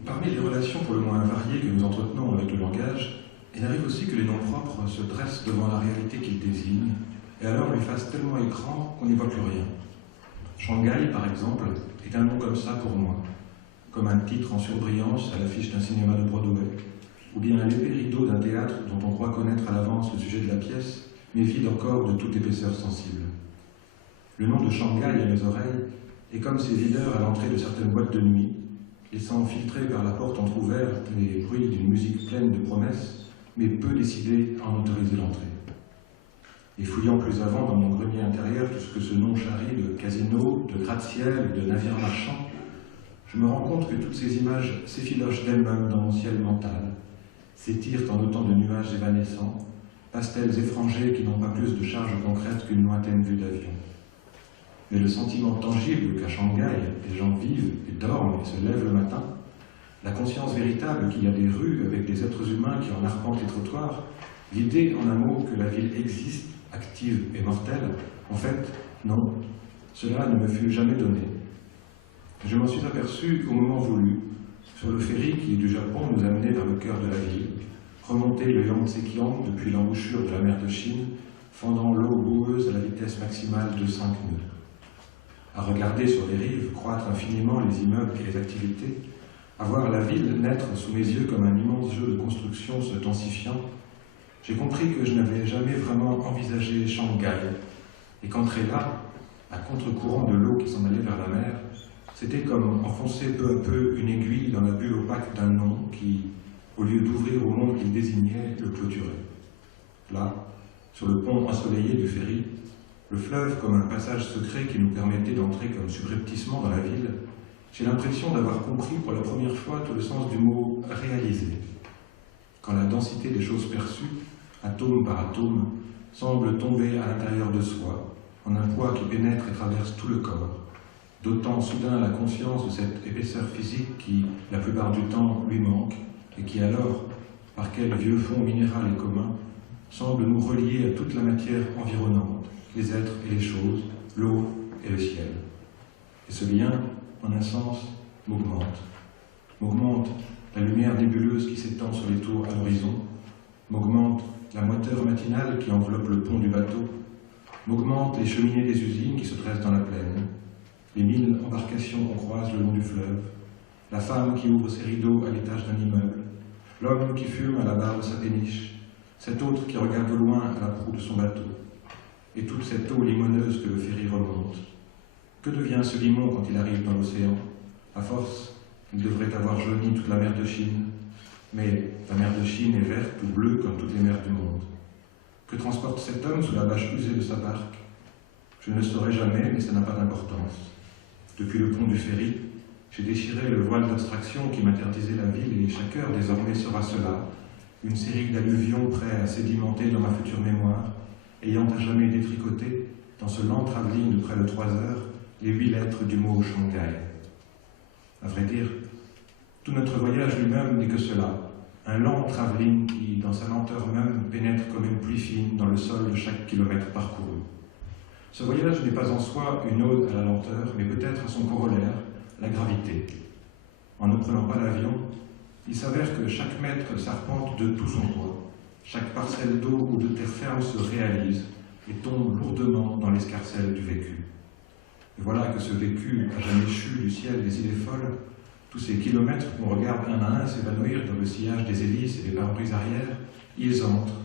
Parmi les relations pour le moins variées que nous entretenons avec le langage, il arrive aussi que les noms propres se dressent devant la réalité qu'ils désignent, et alors lui fassent tellement écran qu'on n'y voit plus rien. Shanghai, par exemple, est un nom comme ça pour moi, comme un titre en surbrillance à l'affiche d'un cinéma de Broadway, ou bien l'épais rideau d'un théâtre dont on croit connaître à l'avance le sujet de la pièce, mais vide encore de toute épaisseur sensible. Le nom de Shanghai à mes oreilles est comme ces videurs à l'entrée de certaines boîtes de nuit, laissant filtrer par la porte entr'ouverte les bruits d'une musique pleine de promesses, mais peu décidés à en autoriser l'entrée. Et fouillant plus avant dans mon grenier intérieur tout ce que ce nom charrie de casino, de gratte-ciel, de navire marchand, je me rends compte que toutes ces images s'effilochent d'elles-mêmes dans mon ciel mental, s'étirent en autant de nuages évanescents, pastels effrangés qui n'ont pas plus de charge concrète qu'une lointaine vue d'avion. Mais le sentiment tangible qu'à Shanghai, les gens vivent et dorment et se lèvent le matin, la conscience véritable qu'il y a des rues avec des êtres humains qui en arpentent les trottoirs, l'idée en un mot que la ville existe, active et mortelle, en fait, non, cela ne me fut jamais donné. Je m'en suis aperçu au moment voulu, sur le ferry qui, du Japon, nous amenait vers le cœur de la ville, remonter le Yangtze-Kiang depuis l'embouchure de la mer de Chine, fendant l'eau boueuse à la vitesse maximale de 5 nœuds. À regarder sur les rives croître infiniment les immeubles et les activités, à voir la ville naître sous mes yeux comme un immense jeu de construction se densifiant, j'ai compris que je n'avais jamais vraiment envisagé Shanghai, et qu'entrer là, à contre-courant de l'eau qui s'en allait vers la mer, c'était comme enfoncer peu à peu une aiguille dans la bulle opaque d'un nom qui, au lieu d'ouvrir au monde qu'il désignait, le clôturait. Là, sur le pont ensoleillé du ferry, le fleuve comme un passage secret qui nous permettait d'entrer comme subrepticement dans la ville, j'ai l'impression d'avoir compris pour la première fois tout le sens du mot « réaliser ». Quand la densité des choses perçues, atome par atome, semble tomber à l'intérieur de soi, en un poids qui pénètre et traverse tout le corps, dotant soudain la conscience de cette épaisseur physique qui, la plupart du temps, lui manque, et qui alors, par quel vieux fond minéral et commun, semble nous relier à toute la matière environnante, les êtres et les choses, l'eau et le ciel. Et ce lien, en un sens, m'augmente. M'augmente la lumière nébuleuse qui s'étend sur les tours à l'horizon, m'augmente la moiteur matinale qui enveloppe le pont du bateau, m'augmente les cheminées des usines qui se dressent dans la plaine, les 1000 embarcations qu'on croise le long du fleuve, la femme qui ouvre ses rideaux à l'étage d'un immeuble, l'homme qui fume à la barre de sa péniche, cet autre qui regarde au loin à la proue de son bateau, et toute cette eau limoneuse que le ferry remonte. Que devient ce limon quand il arrive dans l'océan? À force, il devrait avoir jauni toute la mer de Chine, mais la mer de Chine est verte ou bleue comme toutes les mers du monde. Que transporte cet homme sous la bâche usée de sa barque? Je ne le saurai jamais, mais ça n'a pas d'importance. Depuis le pont du ferry, j'ai déchiré le voile d'abstraction qui m'interdisait la ville et chaque heure désormais sera cela, une série d'alluvions prêts à sédimenter dans ma future mémoire, ayant à jamais détricoté, dans ce lent travelling de près de 3 heures, les 8 lettres du mot Shanghai. À vrai dire, tout notre voyage lui-même n'est que cela, un lent travelling qui, dans sa lenteur même, pénètre comme une pluie fine dans le sol de chaque kilomètre parcouru. Ce voyage n'est pas en soi une ode à la lenteur, mais peut-être à son corollaire, la gravité. En ne prenant pas l'avion, il s'avère que chaque mètre s'arpente de tout son poids. Chaque parcelle d'eau ou de terre ferme se réalise et tombe lourdement dans l'escarcelle du vécu. Et voilà que ce vécu à jamais chu du ciel des idées folles, tous ces kilomètres qu'on regarde un à un s'évanouir dans le sillage des hélices et des pare-brises arrière, y entrent,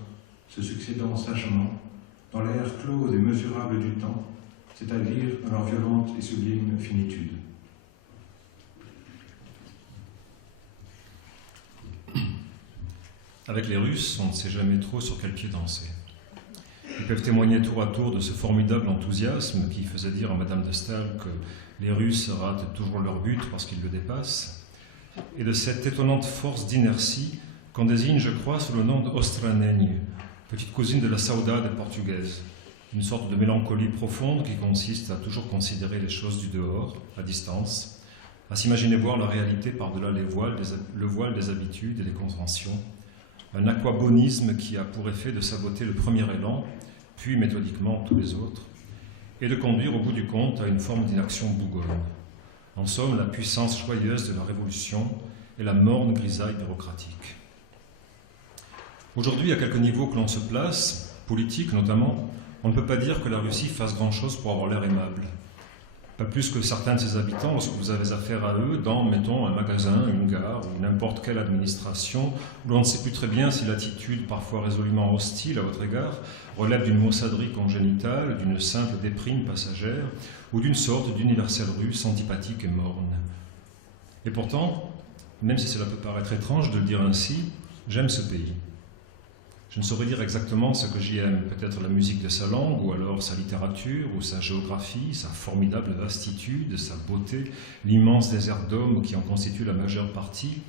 se succédant sagement, dans l'air clos et mesurable du temps, c'est-à-dire dans leur violente et sublime finitude. Avec les Russes, on ne sait jamais trop sur quel pied danser. Ils peuvent témoigner tour à tour de ce formidable enthousiasme qui faisait dire à Madame de Staël que les Russes ratent toujours leur but parce qu'ils le dépassent, et de cette étonnante force d'inertie qu'on désigne, je crois, sous le nom d'Ostranenje, petite cousine de la saudade portugaise, une sorte de mélancolie profonde qui consiste à toujours considérer les choses du dehors, à distance, à s'imaginer voir la réalité par-delà le voile des habitudes et des conventions, un aquabonisme qui a pour effet de saboter le premier élan, puis méthodiquement tous les autres, et de conduire au bout du compte à une forme d'inaction bougonne. En somme, la puissance joyeuse de la révolution et la morne grisaille bureaucratique. Aujourd'hui, à quelques niveaux que l'on se place, politique notamment, on ne peut pas dire que la Russie fasse grand-chose pour avoir l'air aimable. Pas plus que certains de ses habitants, lorsque vous avez affaire à eux dans, mettons, un magasin, une gare ou n'importe quelle administration, où l'on ne sait plus très bien si l'attitude, parfois résolument hostile à votre égard, relève d'une maussaderie congénitale, d'une simple déprime passagère, ou d'une sorte d'universel russe antipathique et morne. Et pourtant, même si cela peut paraître étrange de le dire ainsi, j'aime ce pays. Je ne saurais dire exactement ce que j'y aime, peut-être la musique de sa langue, ou alors sa littérature, ou sa géographie, sa formidable vastitude, sa beauté, l'immense désert d'hommes qui en constitue la majeure partie,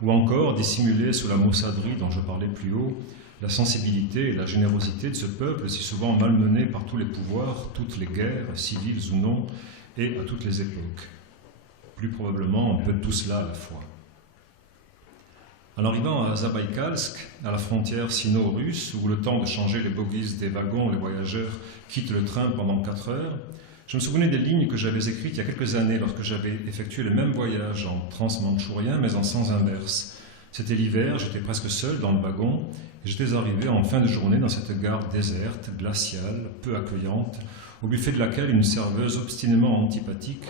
ou encore, dissimulé sous la maussaderie dont je parlais plus haut, la sensibilité et la générosité de ce peuple si souvent malmené par tous les pouvoirs, toutes les guerres, civiles ou non, et à toutes les époques. Plus probablement un peu de tout cela à la fois. En arrivant à Zabaïkalsk, à la frontière sino-russe, où le temps de changer les bogies des wagons, les voyageurs quittent le train pendant 4 heures, je me souvenais des lignes que j'avais écrites il y a quelques années lorsque j'avais effectué le même voyage en transmanchourien, mais en sens inverse. C'était l'hiver, j'étais presque seul dans le wagon, et j'étais arrivé en fin de journée dans cette gare déserte, glaciale, peu accueillante, au buffet de laquelle une serveuse obstinément antipathique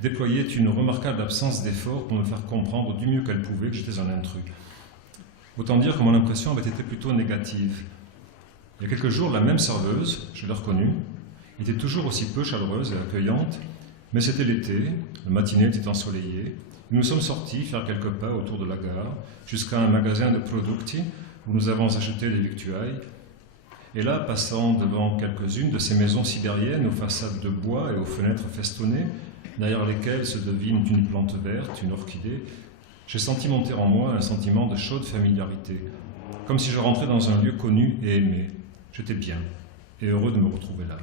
déployait une remarquable absence d'effort pour me faire comprendre du mieux qu'elle pouvait que j'étais un intrus. Autant dire que mon impression avait été plutôt négative. Il y a quelques jours, la même serveuse, je l'ai reconnue, était toujours aussi peu chaleureuse et accueillante, mais c'était l'été, la matinée était ensoleillée, et nous sommes sortis faire quelques pas autour de la gare, jusqu'à un magasin de producti, où nous avons acheté des victuailles. Et là, passant devant quelques-unes de ces maisons sibériennes aux façades de bois et aux fenêtres festonnées, derrière lesquelles se devine une plante verte, une orchidée, j'ai senti monter en moi un sentiment de chaude familiarité, comme si je rentrais dans un lieu connu et aimé. J'étais bien et heureux de me retrouver là.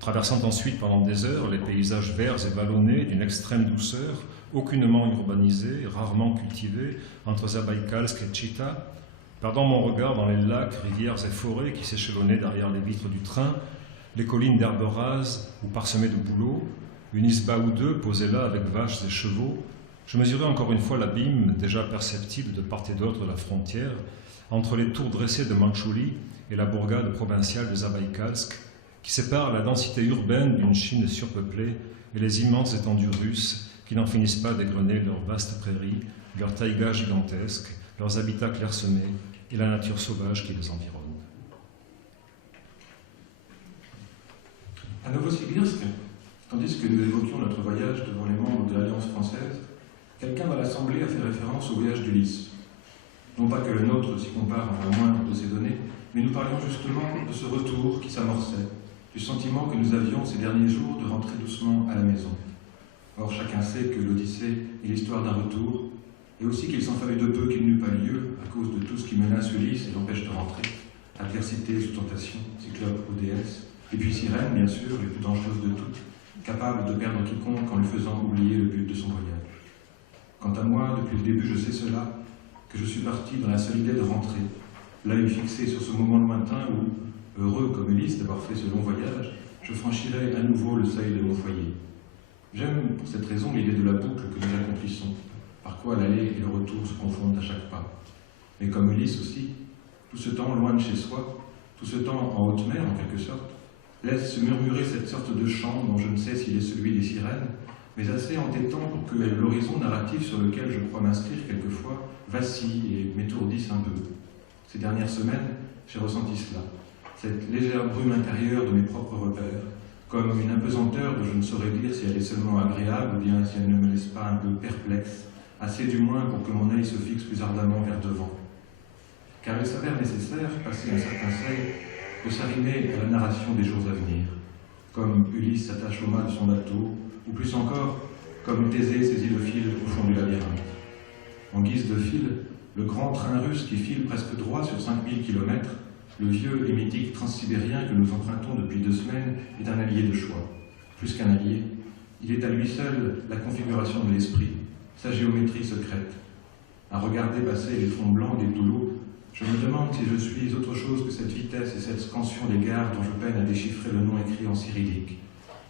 Traversant ensuite pendant des heures les paysages verts et vallonnés d'une extrême douceur, aucunement urbanisés, rarement cultivés, entre Zabaïkalsk et Tchita, perdant mon regard dans les lacs, rivières et forêts qui s'échelonnaient derrière les vitres du train, les collines d'herbes rases ou parsemées de bouleaux, une isba ou deux posée là avec vaches et chevaux, je mesurais encore une fois l'abîme, déjà perceptible de part et d'autre de la frontière, entre les tours dressées de Mandchourie et la bourgade provinciale de Zabaïkalsk, qui sépare la densité urbaine d'une Chine surpeuplée et les immenses étendues russes qui n'en finissent pas d'égrener leurs vastes prairies, leurs taïgas gigantesques, leurs habitats clairsemés et la nature sauvage qui les environne. À Novosibirsk, tandis que nous évoquions notre voyage devant les membres de l'Alliance française, quelqu'un dans l'Assemblée a fait référence au voyage d'Ulysse. Non pas que le nôtre s'y compare à la moindre de ces données, mais nous parlions justement de ce retour qui s'amorçait, du sentiment que nous avions ces derniers jours de rentrer doucement à la maison. Or, chacun sait que l'Odyssée est l'histoire d'un retour, et aussi qu'il s'en fallait de peu qu'il n'eût pas lieu, à cause de tout ce qui menace Ulysse et l'empêche de rentrer. Adversité sous tentation, cyclope ou déesse, et puis sirène, bien sûr, les plus dangereuses de toutes, capable de perdre quiconque en lui faisant oublier le but de son voyage. Quant à moi, depuis le début, je sais cela, que je suis parti dans la seule idée de rentrer, l'œil fixé sur ce moment lointain où, heureux comme Ulysse d'avoir fait ce long voyage, je franchirai à nouveau le seuil de mon foyer. J'aime pour cette raison l'idée de la boucle que nous accomplissons, par quoi l'aller et le retour se confondent à chaque pas. Mais comme Ulysse aussi, tout ce temps loin de chez soi, tout ce temps en haute mer en quelque sorte, laisse se murmurer cette sorte de chant dont je ne sais s'il est celui des sirènes, mais assez entêtant pour que l'horizon narratif sur lequel je crois m'inscrire quelquefois vacille et m'étourdisse un peu. Ces dernières semaines, j'ai ressenti cela, cette légère brume intérieure de mes propres repères, comme une apesanteur dont je ne saurais dire si elle est seulement agréable ou bien si elle ne me laisse pas un peu perplexe, assez du moins pour que mon œil se fixe plus ardemment vers devant. Car il s'avère nécessaire, passé un certain seuil, de s'arrimer à la narration des jours à venir, comme Ulysse s'attache au mât de son bateau, ou plus encore, comme Thésée saisit le fil au fond du labyrinthe. En guise de fil, le grand train russe qui file presque droit sur 5000 km, le vieux et mythique transsibérien que nous empruntons depuis 2 semaines, est un allié de choix. Plus qu'un allié, il est à lui seul la configuration de l'esprit, sa géométrie secrète. À regarder passer les fonds blancs des doulots, je me demande si je suis autre chose que cette vitesse et cette scansion des gares dont je peine à déchiffrer le nom écrit en cyrillique.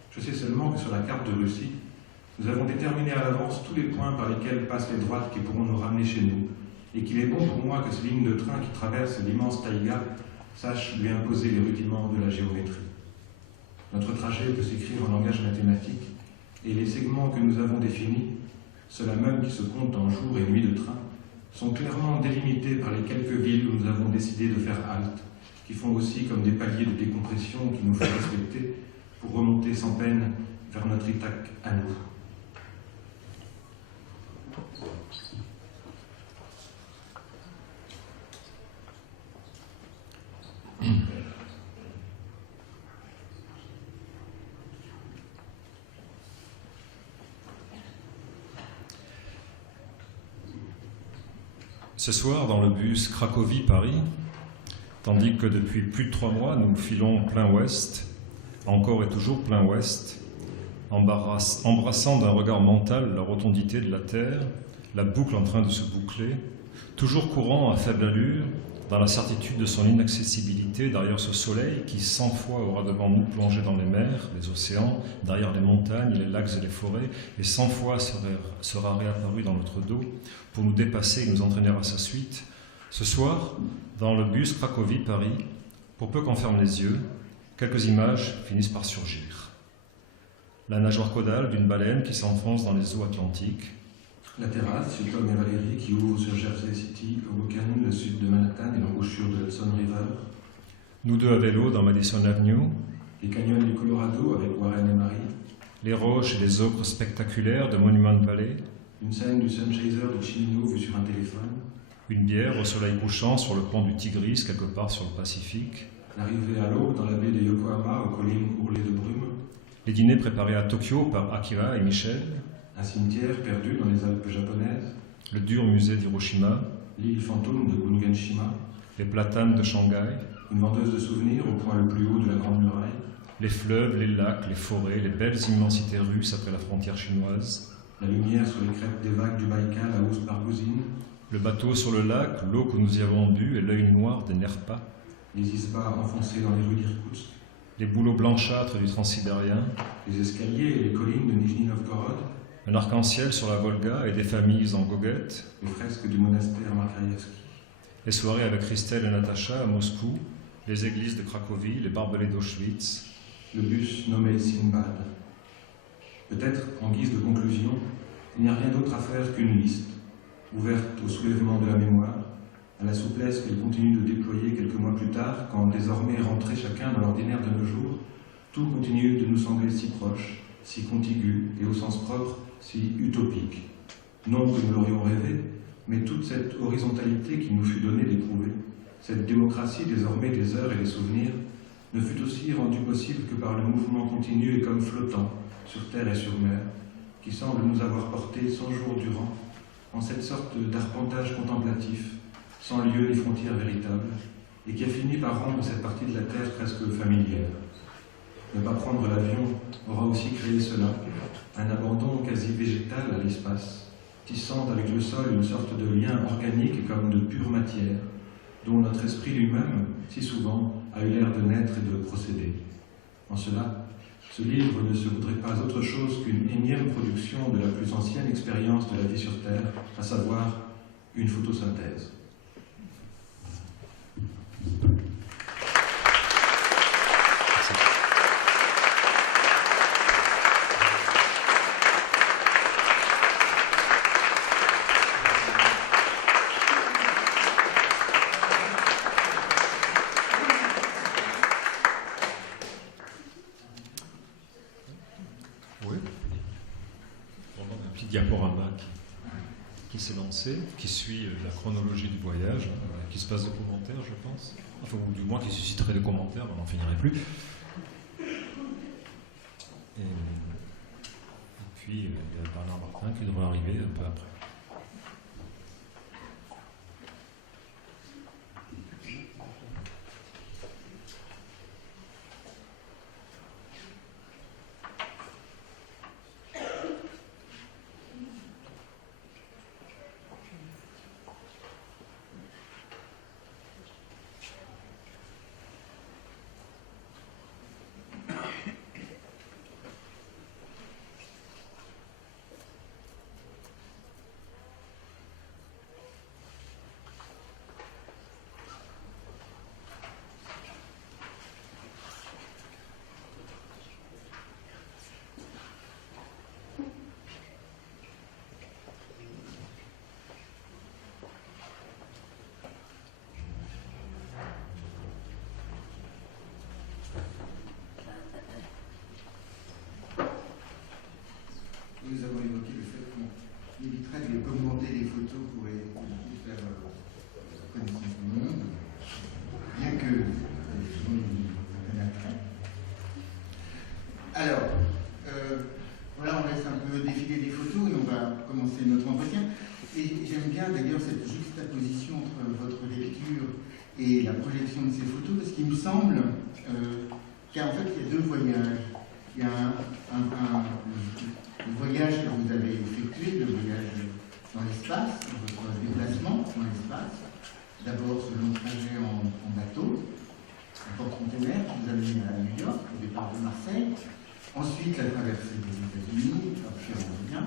Je sais seulement que sur la carte de Russie, nous avons déterminé à l'avance tous les points par lesquels passent les droites qui pourront nous ramener chez nous, et qu'il est bon pour moi que ces lignes de train qui traversent l'immense taïga sachent lui imposer les rudiments de la géométrie. Notre trajet peut s'écrire en langage mathématique, et les segments que nous avons définis, ceux-là même qui se comptent en jours et nuits de train, sont clairement délimités par les quelques villes où nous avons décidé de faire halte, qui font aussi comme des paliers de décompression qu'il nous faut respecter pour remonter sans peine vers notre Ithaque à nous. Ce soir, dans le bus Cracovie-Paris, tandis que depuis plus de 3 mois, nous filons plein ouest, encore et toujours plein ouest, embrassant d'un regard mental la rotondité de la Terre, la boucle en train de se boucler, toujours courant à faible allure, dans la certitude de son inaccessibilité derrière ce soleil qui 100 fois aura devant nous plongé dans les mers, les océans, derrière les montagnes, les lacs et les forêts, et 100 fois sera réapparu dans notre dos pour nous dépasser et nous entraîner à sa suite. Ce soir, dans le bus Cracovie-Paris, pour peu qu'on ferme les yeux, quelques images finissent par surgir. La nageoire caudale d'une baleine qui s'enfonce dans les eaux atlantiques, la terrasse chez Tom et Valérie qui ouvre sur Jersey City, Hoboken, le sud de Manhattan et l'embouchure de Hudson River. Nous deux à vélo dans Madison Avenue. Les canyons du Colorado avec Warren et Marie. Les roches et les ocres spectaculaires de Monument Valley. Une scène du Sunchaser de Chimino vue sur un téléphone. Une bière au soleil couchant sur le pont du Tigris, quelque part sur le Pacifique. L'arrivée à l'aube dans la baie de Yokohama aux collines ourlées de brume. Les dîners préparés à Tokyo par Akira et Michel. Un cimetière perdu dans les Alpes japonaises. Le dur musée d'Hiroshima. L'île fantôme de Gungenshima. Les platanes de Shanghai. Une vendeuse de souvenirs au point le plus haut de la Grande Muraille. Les fleuves, les lacs, les forêts, les belles immensités russes après la frontière chinoise. La lumière sur les crêtes des vagues du Baïkal à Oust-Bargouzine. Le bateau sur le lac, l'eau que nous y avons bu et l'œil noir des Nerpas. Les isbas enfoncés dans les rues d'Irkoutsk. Les bouleaux blanchâtres du Transsibérien. Les escaliers et les collines de Nijni Novgorod. Un arc-en-ciel sur la Volga et des familles en goguette. Les fresques du monastère Makarievski. Les soirées avec Christelle et Natacha à Moscou. Les églises de Cracovie, les barbelés d'Auschwitz. Le bus nommé Sinbad. Peut-être, en guise de conclusion, il n'y a rien d'autre à faire qu'une liste, ouverte au soulèvement de la mémoire, à la souplesse qu'elle continue de déployer quelques mois plus tard, quand désormais rentrés chacun dans l'ordinaire de nos jours, tout continue de nous sembler si proche, si contigu et au sens propre, si utopique. Non que nous l'aurions rêvé, mais toute cette horizontalité qui nous fut donnée d'éprouver, cette démocratie désormais des heures et des souvenirs, ne fut aussi rendue possible que par le mouvement continu et comme flottant, sur terre et sur mer, qui semble nous avoir portés 100 jours durant, en cette sorte d'arpentage contemplatif, sans lieu ni frontière véritable, et qui a fini par rendre cette partie de la terre presque familière. Ne pas prendre l'avion aura aussi créé cela, un abandon quasi végétal à l'espace, tissant avec le sol une sorte de lien organique comme de pure matière, dont notre esprit lui-même, si souvent, a eu l'air de naître et de procéder. En cela, ce livre ne se voudrait pas autre chose qu'une énième production de la plus ancienne expérience de la vie sur Terre, à savoir une photosynthèse. Merci. diaporama qui s'est lancé, qui suit la chronologie du voyage, qui se passe de commentaires, je pense. Enfin, ou du moins qui susciterait des commentaires, on n'en finirait plus. Et puis, il y a Bernard Martin qui devrait arriver un peu après. Nous avons évoqué le fait qu'on éviterait de commenter les photos pour faire connaissance du monde, bien que alors, voilà, on laisse un peu défiler les photos et on va commencer notre entretien. Et j'aime bien d'ailleurs cette juxtaposition entre votre lecture et la projection de ces photos, parce qu'il me semble qu'en fait il y a deux voyages. Il y a le voyage que vous avez effectué, le voyage dans l'espace, votre déplacement dans l'espace. D'abord ce long trajet en bateau, un porte-container qui vous a mené à New York, au départ de Marseille. Ensuite la traversée des États-Unis, puis on revient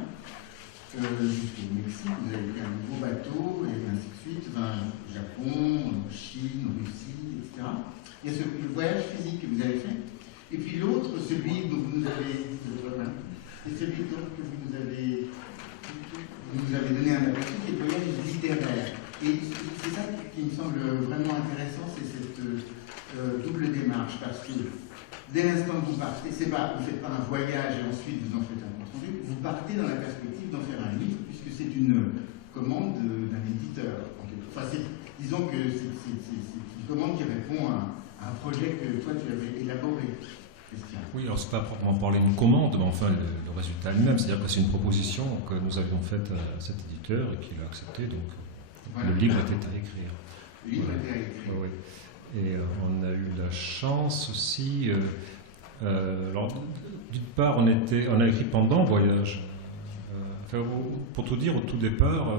jusqu'au Mexique. Vous avez pris un nouveau bateau et ainsi de suite, au Japon, Chine, Russie, etc. Il y a le voyage physique que vous avez fait. Et puis l'autre, celui dont vous nous avez, c'est celui que vous nous avez donné un aperçu, qui est le voyage littéraire. Et c'est ça qui me semble vraiment intéressant, c'est cette double démarche, parce que dès l'instant que vous partez, vous ne faites pas un voyage et ensuite vous en faites un compte rendu, vous partez dans la perspective d'en faire un livre, puisque c'est une commande d'un éditeur. Enfin, disons que c'est une commande qui répond à un projet que toi tu avais élaboré. Oui, alors c'est pas proprement parler une commande, mais enfin le résultat lui-même, c'est-à-dire que c'est une proposition que nous avions faite à cet éditeur et qu'il a accepté, donc voilà. Le livre était à écrire. Le livre était à écrire. Oui. Et on a eu la chance aussi, alors d'une part on a écrit pendant le voyage. Pour tout dire, au tout départ,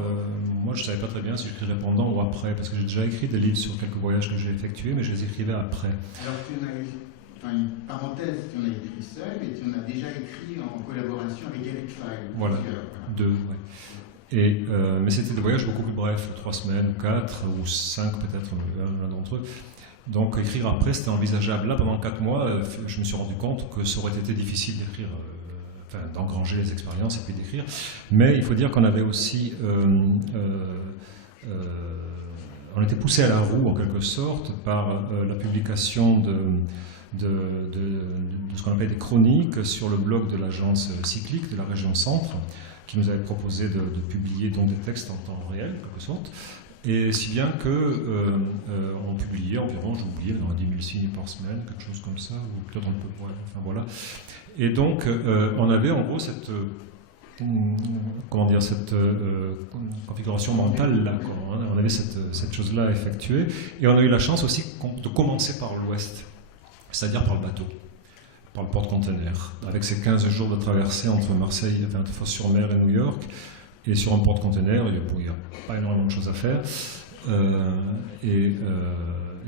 moi je ne savais pas très bien si j'écrirais pendant ou après, parce que j'ai déjà écrit des livres sur quelques voyages que j'ai effectués, mais je les écrivais après. Alors tu en as une parenthèse, tu en as écrit seul et tu en as déjà écrit en collaboration avec Eric Feil. Voilà, deux, oui. Et, mais c'était des voyages beaucoup plus brefs, 3 semaines, 4 ou 5 peut-être, l'un d'entre eux. Donc écrire après, c'était envisageable. Là, pendant 4 mois, je me suis rendu compte que ça aurait été difficile d'écrire, d'engranger les expériences et puis d'écrire. Mais il faut dire qu'on avait aussi... on était poussé à la roue, en quelque sorte, par la publication de ce qu'on appelle des chroniques sur le blog de l'agence cyclique de la région Centre, qui nous avait proposé de publier donc des textes en temps réel, en quelque sorte, et si bien que on publiait environ, j'ai oublié, 10 000 signes par semaine, quelque chose comme ça, ou peut-être un peu, ouais, enfin voilà. Et donc on avait en gros cette configuration mentale là, on avait cette chose-là à effectuer, et on a eu la chance aussi de commencer par l'ouest, c'est-à-dire par le bateau, par le porte-container, avec ces 15 jours de traversée entre Marseille, Fos-sur-Mer et New York. Et sur un porte-container, il n'y a pas énormément de choses à faire. Et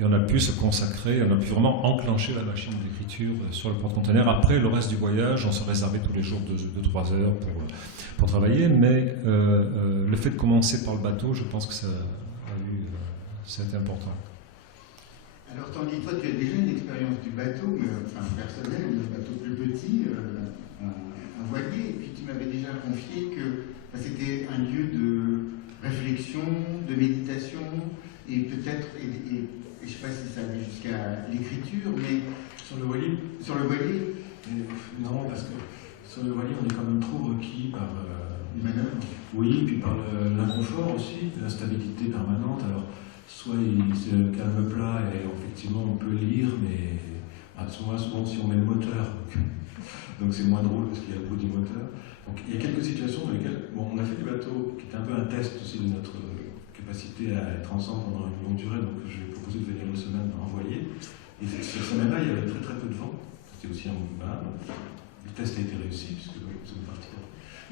on a pu se consacrer, on a pu vraiment enclencher la machine d'écriture sur le porte-container. Après, le reste du voyage, on se réservait tous les jours 2-3 heures pour travailler. Mais le fait de commencer par le bateau, je pense que ça a été important. Alors, Tanguy, toi, tu as déjà une expérience du bateau, mais personnelle, un bateau plus petit, un voilier, et puis tu m'avais déjà confié que c'était un lieu de réflexion, de méditation, et peut-être, et je ne sais pas si ça allait jusqu'à l'écriture, mais... Sur le voilier Sur le voilier Non, parce que sur le voilier, on est quand même trop requis par manœuvre. Oui, puis par l'inconfort aussi, l'instabilité permanente. Alors, soit c'est le calme plat et effectivement on peut lire, mais à ce moment-là, souvent si on met le moteur, donc c'est moins drôle parce qu'il y a le bruit du moteur. Donc il y a quelques situations dans lesquelles on a fait du bateau, qui était un peu un test aussi de notre capacité à être ensemble pendant une longue durée, donc je vais proposer de venir une semaine envoyer. Et cette semaine-là, il y avait très très peu de vent. C'était aussi un le test a été réussi, puisque c'est une partie.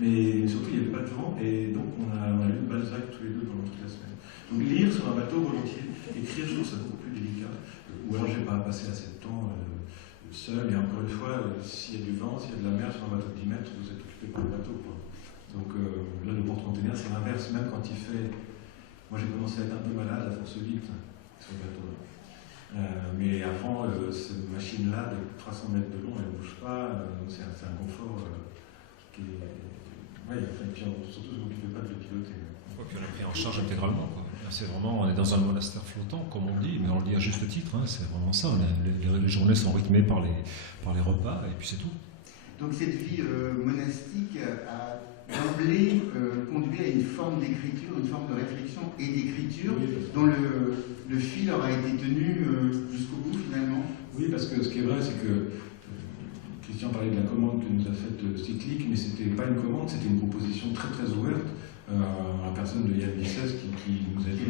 Mais surtout, il n'y avait pas de vent, et donc on a lu Balzac tous les deux pendant toute la semaine. Donc lire sur un bateau volontiers, écrire, je trouve ça beaucoup plus délicat. Ou alors, je n'ai pas passé assez de temps seul, et encore une fois, s'il y a du vent, s'il y a de la mer sur un bateau de 10 mètres, vous êtes occupé par le bateau, quoi. Donc là, le porte-container, c'est l'inverse, même quand il fait. Moi, j'ai commencé à être un peu malade à force vite sur le bateau. Mais avant, cette machine-là de 300 mètres de long, elle ne bouge pas, c'est un confort qui est. Oui, enfin, puis surtout si vous ne pouvez pas de le piloter. Et puis on est pris en charge intégralement, quoi. C'est vraiment, on est dans un monastère flottant, comme on dit, mais on le dit à juste titre, hein, c'est vraiment ça. Les journées sont rythmées par les repas, et puis c'est tout. Donc cette vie monastique a d'emblée conduit à une forme d'écriture, une forme de réflexion et d'écriture, dont le fil aura été tenu jusqu'au bout finalement. Oui, parce que ce qui est vrai, c'est que Christian parlait de la commande que nous a faite Cyclique, mais ce n'était pas une commande, c'était une proposition très très ouverte à la personne de Yann Bissès qui nous a dit,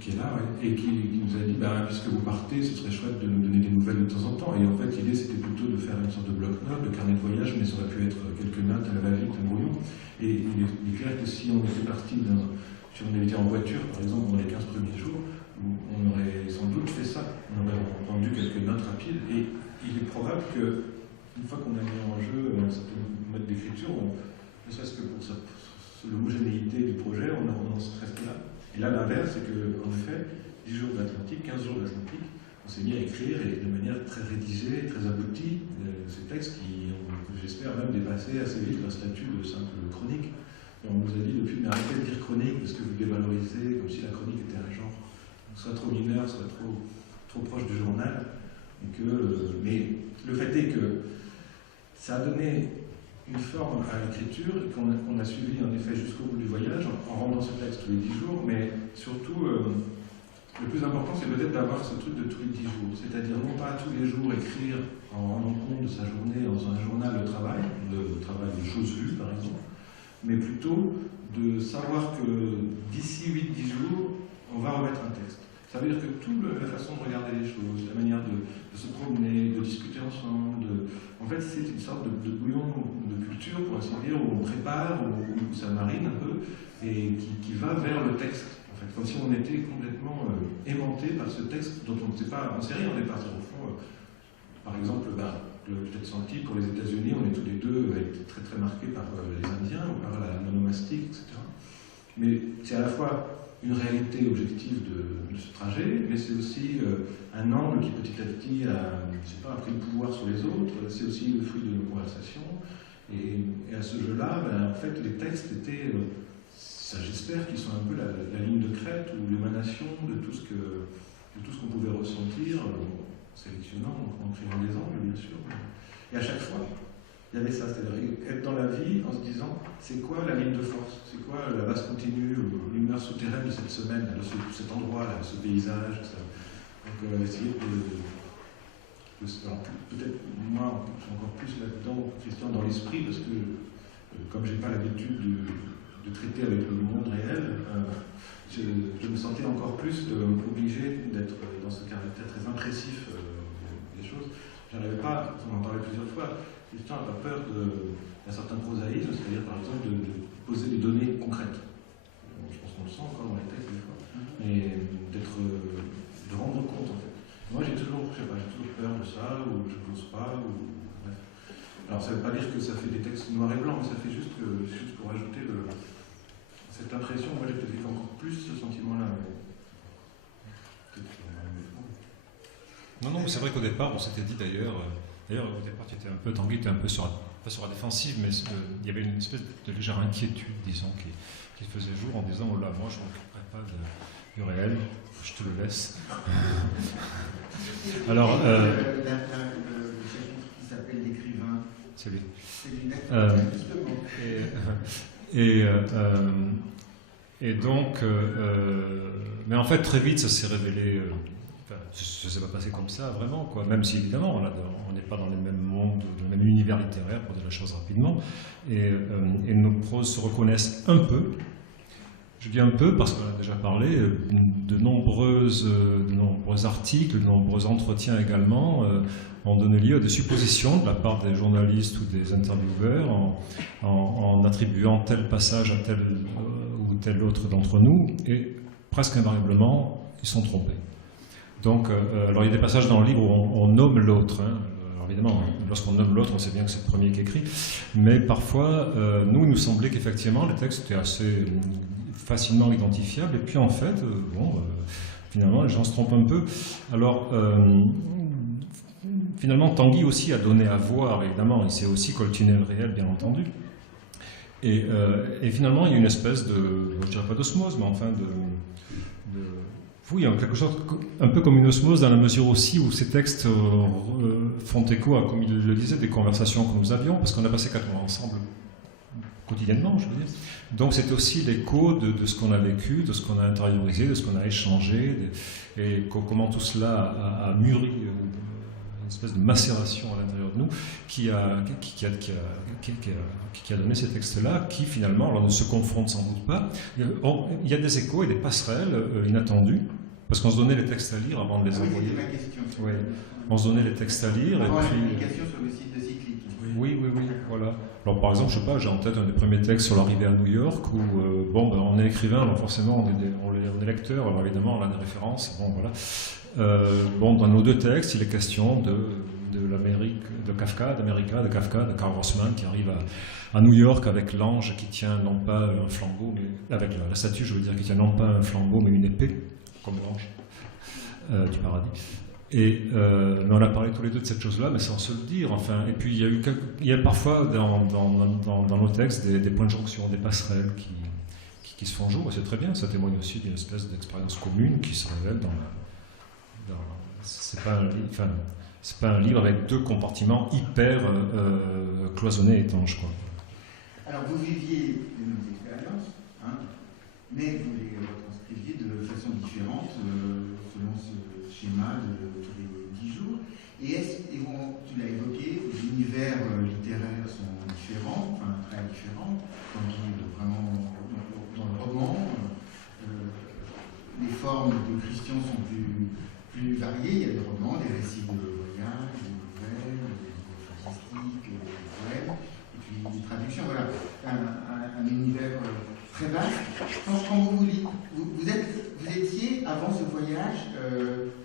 qui est là, ouais, et qui nous a dit, puisque vous partez, ce serait chouette de nous donner des nouvelles de temps en temps. Et en fait, l'idée, c'était plutôt de faire une sorte de bloc-notes, de carnet de voyage, mais ça aurait pu être quelques notes à la va-vite, un brouillon. Et il est clair que si on était parti si on avait été en voiture, par exemple, dans les 15 premiers jours, on aurait sans doute fait ça. On aurait rendu quelques notes rapides. Et il est probable que une fois qu'on a mis en jeu un certain mode d'écriture, ne serait-ce que pour l'homogénéité du projet, on en serait resté là. Et là, l'inverse, c'est qu'en effet, 10 jours d'Atlantique, 15 jours d'Atlantique, on s'est mis à écrire et de manière très rédigée, très aboutie, ces textes qui ont, j'espère, même dépassé assez vite leur statut de simple chronique. Et on nous a dit depuis, mais arrêtez de dire chronique parce que vous dévalorisez, comme si la chronique était un genre soit trop mineur, soit trop proche du journal. Mais le fait est que ça a donné une forme à l'écriture qu'on a suivi en effet jusqu'au bout du voyage en rendant ce texte tous les 10 jours, mais surtout le plus important c'est peut-être d'avoir ce truc de tous les 10 jours, c'est-à-dire non pas tous les jours écrire en rendant compte de sa journée dans un journal de travail de choses vues par exemple, mais plutôt de savoir que d'ici 8-10 jours on va remettre un texte. Ça veut dire que toute la façon de regarder les choses, la manière de se promener, de discuter ensemble, en fait c'est une sorte de bouillon de culture, pour ainsi dire, où on prépare, où ça marine un peu, et qui va vers le texte. En fait, comme si on était complètement aimanté par ce texte dont on ne sait pas, on ne sait rien au départ. Au fond, par exemple, peut-être senti pour les États-Unis, on est tous les deux très très marqués par les Indiens, ou par la monomastique, etc. Mais c'est à la fois une réalité objective de ce trajet, mais c'est aussi un angle qui petit à petit a pris le pouvoir sur les autres, c'est aussi le fruit de nos conversations, et à ce jeu-là, en fait, les textes étaient, ça j'espère qu'ils sont un peu la ligne de crête ou l'émanation de tout ce qu'on pouvait ressentir, en sélectionnant, en créant des angles, bien sûr, et à chaque fois, il y avait ça, c'est-à-dire être dans la vie en se disant c'est quoi la ligne de force, c'est quoi la base continue, l'humeur souterraine de cette semaine, de cet endroit-là, de ce paysage, etc. Donc essayer alors, peut-être moi je suis encore plus là-dedans, Christian, dans l'esprit, parce que comme j'ai pas l'habitude de traiter avec le monde réel, je me sentais encore plus obligé d'être dans ce caractère très impressif des choses. J'arrivais pas, on en parlait plusieurs fois. Christian n'a pas peur d'un certain prosaïsme, c'est-à-dire par exemple de poser des données concrètes. Je pense qu'on le sent encore dans les textes des fois, mais de rendre compte en fait. Moi j'ai toujours peur de ça, ou je n'ose pas, bref. Alors ça ne veut pas dire que ça fait des textes noirs et blancs, mais ça fait juste pour ajouter cette impression. Moi j'ai peut-être vécu encore plus ce sentiment-là. Non, mais c'est vrai qu'au départ, on s'était dit d'ailleurs, au départ, tu étais un peu tanguy, tu étais un peu pas sur la défensive, mais il y avait une espèce de légère inquiétude, disons, qui faisait jour en disant oh là, moi je ne m'occuperai pas du réel, je te le laisse. Alors. Le chapitre qui s'appelle l'écrivain. C'est lui. C'est lui, justement. Et donc, mais en fait, très vite, ça s'est révélé. Ça ne s'est pas passé comme ça, vraiment, quoi. Même si, évidemment, on n'est pas dans les mêmes mondes, dans le même univers littéraire, pour dire la chose rapidement. Et nos proses se reconnaissent un peu. Je dis un peu parce qu'on a déjà parlé, de nombreux articles, de nombreux entretiens également ont donné lieu à des suppositions de la part des journalistes ou des intervieweurs en attribuant tel passage à tel ou tel autre d'entre nous, et presque invariablement, ils sont trompés. Donc, alors il y a des passages dans le livre où on nomme l'autre. Hein. Alors évidemment, lorsqu'on nomme l'autre, on sait bien que c'est le premier qui écrit. Mais parfois, il nous semblait qu'effectivement, les textes étaient assez facilement identifiables. Et puis en fait, finalement, les gens se trompent un peu. Alors, finalement, Tanguy aussi a donné à voir, évidemment, il s'est aussi coltiné le réel, bien entendu. Et finalement, il y a une espèce de, je dirais pas d'osmose, mais enfin oui, il y a quelque chose un peu comme une osmose dans la mesure aussi où ces textes font écho à, comme il le disait, des conversations que nous avions, parce qu'on a passé 4 mois ensemble quotidiennement, je veux dire. Donc c'est aussi l'écho de ce qu'on a vécu, de ce qu'on a intériorisé, de ce qu'on a échangé, et comment tout cela a mûri, une espèce de macération à l'intérieur de nous, qui a donné ces textes-là, qui finalement alors, ne se confrontent sans doute pas. Il y a des échos et des passerelles inattendues, parce qu'on se donnait les textes à lire avant de les envoyer. C'était ma question. Oui. On se donnait les textes à lire. Avant et puis, la publication sur le site de Cyclique. Oui, voilà. Alors par exemple, je sais pas, j'ai en tête un des premiers textes sur l'arrivée à New York où, on est écrivain, alors forcément on est lecteur, alors évidemment on a des références, bon voilà. Dans nos 2 textes, il est question de l'Amérique, de Kafka, de Karl Grossman qui arrive à New York avec l'ange qui tient non pas un flambeau, mais avec la statue, je veux dire, qui tient non pas un flambeau mais une épée, comme l'ange du paradis. Mais on a parlé tous les deux de cette chose-là, mais sans se le dire. Enfin, et puis il y a parfois dans nos textes des points de jonction, des passerelles qui se font jour, et c'est très bien. Ça témoigne aussi d'une espèce d'expérience commune qui se révèle c'est pas un livre avec 2 compartiments hyper cloisonnés et étanches, quoi. Alors vous viviez de nos expériences, hein, mais vous les retranscriviez de façon différente selon ce schéma de tous les 10 jours. Et tu l'as évoqué, les univers littéraires sont différents, enfin très différents, vraiment dans le roman. Les formes de Christian sont plus variées. Il y a des romans, des récits de voyage, des nouvelles, des fantastiques, des poèmes, et puis des traductions. Voilà, un univers très vaste. Quand vous dites, vous étiez avant ce voyage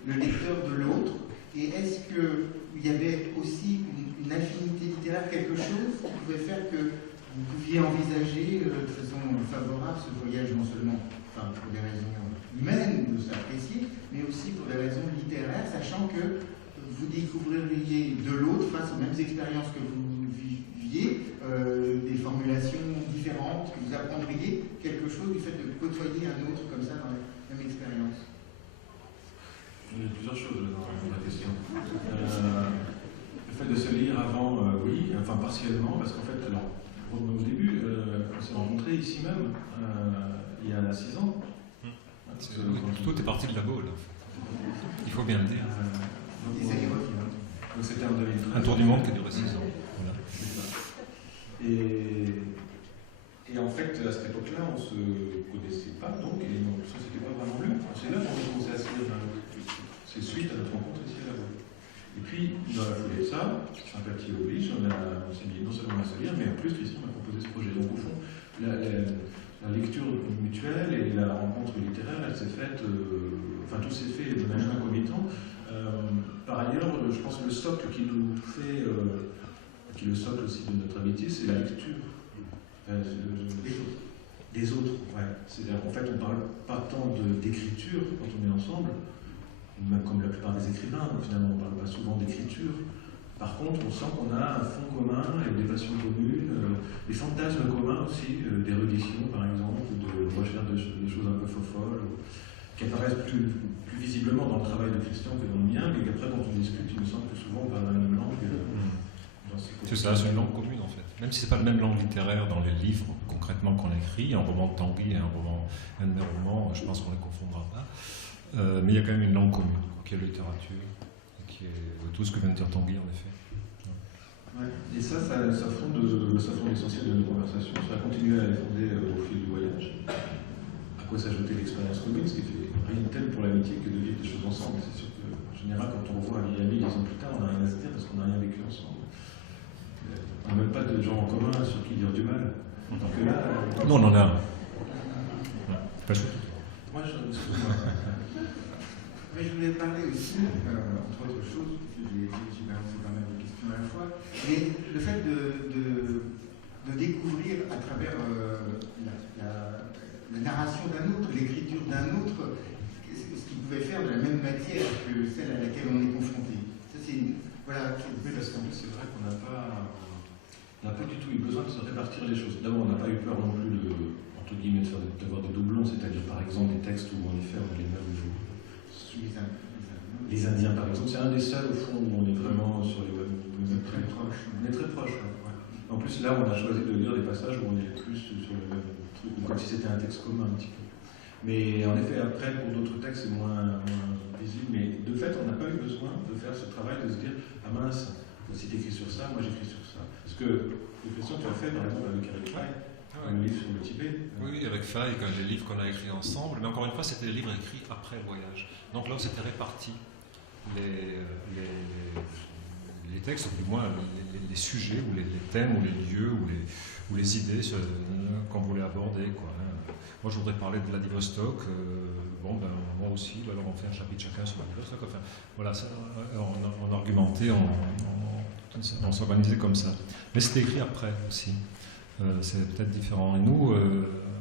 le lecteur de l'autre, et est-ce qu'il y avait aussi une affinité littéraire, quelque chose qui pouvait faire que vous pouviez envisager de façon favorable ce voyage, non seulement pour des raisons humaines de s'apprécier, mais aussi pour des raisons littéraires, sachant que vous découvririez de l'autre face aux mêmes expériences que vous viviez, des formulations différentes, que vous apprendriez quelque chose du fait de côtoyer un autre comme ça dans la même expérience. Il y a plusieurs choses dans la question. Le fait de se lire avant, oui, enfin partiellement, parce qu'en fait, alors, au début, on s'est rencontrés ici même, il y a 6 ans. Tout est parti de la Baule. Il faut bien le dire. Donc c'était en 2013. Un tour du monde qui a duré 6 ans. Voilà. Et en fait, à cette époque-là, on ne se connaissait pas, donc, et on ne s'était pas vraiment lu. C'est là qu'on a commencé à se lire. C'est suite à notre rencontre ici à la Baule. Et puis, dans la foulée de ça, sympathie oblige, on s'est mis non seulement à se lire, mais en plus, Christian m'a proposé ce projet. Donc, au fond, la lecture mutuelle et la rencontre littéraire, elle s'est faite, tout s'est fait de manière concomitante. Par ailleurs, je pense que le socle qui nous fait, qui est le socle aussi de notre amitié, c'est la lecture. Des autres, ouais. C'est-à-dire qu'en fait, on ne parle pas tant d'écriture quand on est ensemble, même comme la plupart des écrivains, finalement, on ne parle pas souvent d'écriture. Par contre, on sent qu'on a un fond commun et des passions communes, des fantasmes communs aussi, d'érudition par exemple, ou de recherche de choses un peu folles, qui apparaissent plus visiblement dans le travail de Christian que dans le mien, mais qu'après, quand on discute, il me semble que souvent on parle la même langue. C'est ça, c'est une langue commune en fait. Même si c'est pas la même langue littéraire dans les livres concrètement qu'on écrit, un roman de Tanguy et un de mes romans, je pense qu'on ne les confondra pas. Mais il y a quand même une langue commune, qui est la littérature, et qui est tout ce que vient de dire Tanguy en effet. Ouais. Et ça fonde l'essentiel de nos conversations. Ça va continuer à les fonder au fil du voyage. À quoi s'ajouter l'expérience commune, ce qui fait rien de tel pour l'amitié que de vivre des choses ensemble. C'est sûr qu'en général, quand on revoit un vieil ami 10 ans plus tard, on n'a rien à se dire parce qu'on n'a rien vécu ensemble. On n'a même pas de gens en commun sur qui dire du mal. Donc là, non, on en a un. Pas moi, mais je voulais parler aussi, entre autres choses, parce que j'ai balancé pas mal de questions à la fois, mais le fait de découvrir à travers la narration d'un autre, l'écriture d'un autre, ce qu'il pouvait faire de la même matière que celle à laquelle on est confronté. Ça, c'est voilà. Oui, parce qu'en plus, c'est vrai qu'on n'a pas du tout eu besoin de se répartir les choses. D'abord, on n'a pas eu peur non plus entre guillemets, d'avoir des doublons, c'est-à-dire par exemple des textes où en effet on les mêmes les Indiens, par exemple, c'est un des seuls au fond où on est vraiment sur les mêmes. Très proche. On est très proche. Ouais. En plus, là, on a choisi de lire des passages où on est plus sur le même truc, comme si c'était un texte commun un petit peu. Mais en effet, après, pour d'autres textes, c'est moins visible. Mais de fait, on n'a pas eu besoin de faire ce travail de se dire ah mince, si tu écris sur ça, moi j'écris sur ça. Parce que les questions que tu as fait, par exemple, avec Eric Fay, un livre sur le Tibet. Oui, avec Fay, les livres qu'on a écrits ensemble. Mais encore une fois, c'était des livres écrits après le voyage. Donc là, on s'était répartis les textes, ou du moins les sujets, ou les thèmes, ou les lieux, ou les idées qu'on voulait aborder. Quoi. Moi, je voudrais parler de Vladivostok. Moi aussi, alors on fait un chapitre chacun sur Vladivostok. Enfin, voilà, ça, on argumentait, on s'organisait comme ça. Mais c'était écrit après aussi. C'est peut-être différent. Et nous,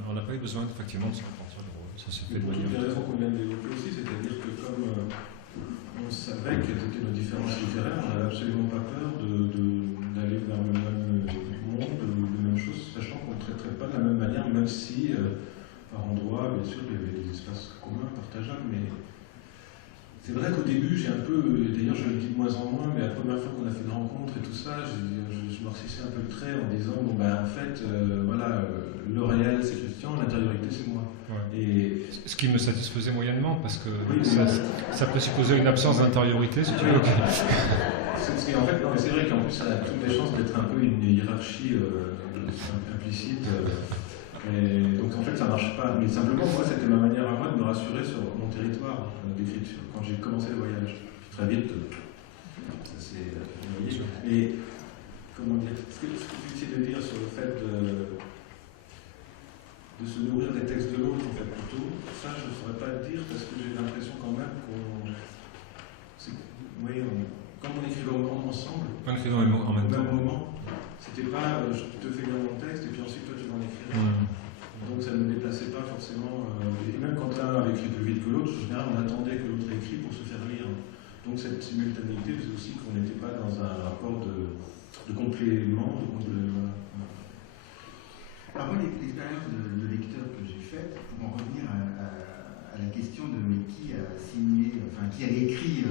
on n'a pas eu besoin effectivement de se repartir le rôle. Ça s'est fait de manière. Pour toutes les raisons qu'on vient de développer aussi, c'est-à-dire que comme on savait quelles étaient nos différences littéraires, on n'avait absolument pas peur d'aller vers le même monde, les mêmes choses, sachant qu'on ne traiterait pas de la même manière, même si par endroits, bien sûr, il y avait des espaces communs, partageables, mais c'est vrai qu'au début, j'ai un peu, d'ailleurs je le dis de moins en moins, mais la première fois qu'on a fait une rencontre et tout ça, je noircissais un peu le trait en disant, en fait, le réel c'est Christian, l'intériorité c'est moi. Ouais. Et ce qui me satisfaisait moyennement, parce que oui, ça présupposait une absence d'intériorité, si tu veux. En fait, non, mais c'est vrai qu'en plus, ça a toutes les chances d'être un peu une hiérarchie implicite. Et donc en fait, ça ne marche pas. Mais simplement, moi, c'était ma manière à moi de me rassurer sur mon territoire d'écriture. Quand j'ai commencé le voyage, très vite, ça s'est noyé. Et comment dire, ce que tu essayes de dire sur le fait de se nourrir des textes de l'autre, en fait, plutôt, ça, je ne saurais pas le dire parce que j'ai l'impression quand même quand on écrivait ensemble, on écrivait en même temps. Moment, c'était pas je te fais lire mon texte et puis ensuite toi tu vas en écrire. Donc ça ne me déplaçait pas forcément. Et même quand l'un avait écrit plus vite que l'autre, en général on attendait que l'autre écrit pour se faire lire. Donc cette simultanéité faisait aussi qu'on n'était pas dans un rapport de complément. Alors moi, l'expérience de lecteur que j'ai faite, pour en revenir à la question de qui a signé, enfin qui a écrit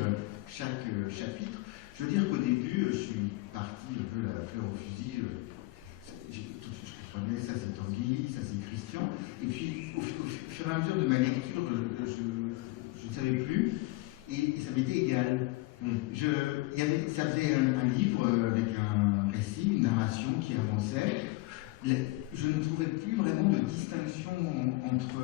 chaque chapitre, je veux dire qu'au début, je suis parti un peu la fleur au fusil. Tout de suite, je comprenais, ça c'est Tanguy, ça c'est Christian. Et puis, au fur et à mesure de ma lecture, je ne savais plus, et ça m'était égal. Ça faisait un livre avec un récit, une narration qui avançait. Je ne trouvais plus vraiment de distinction entre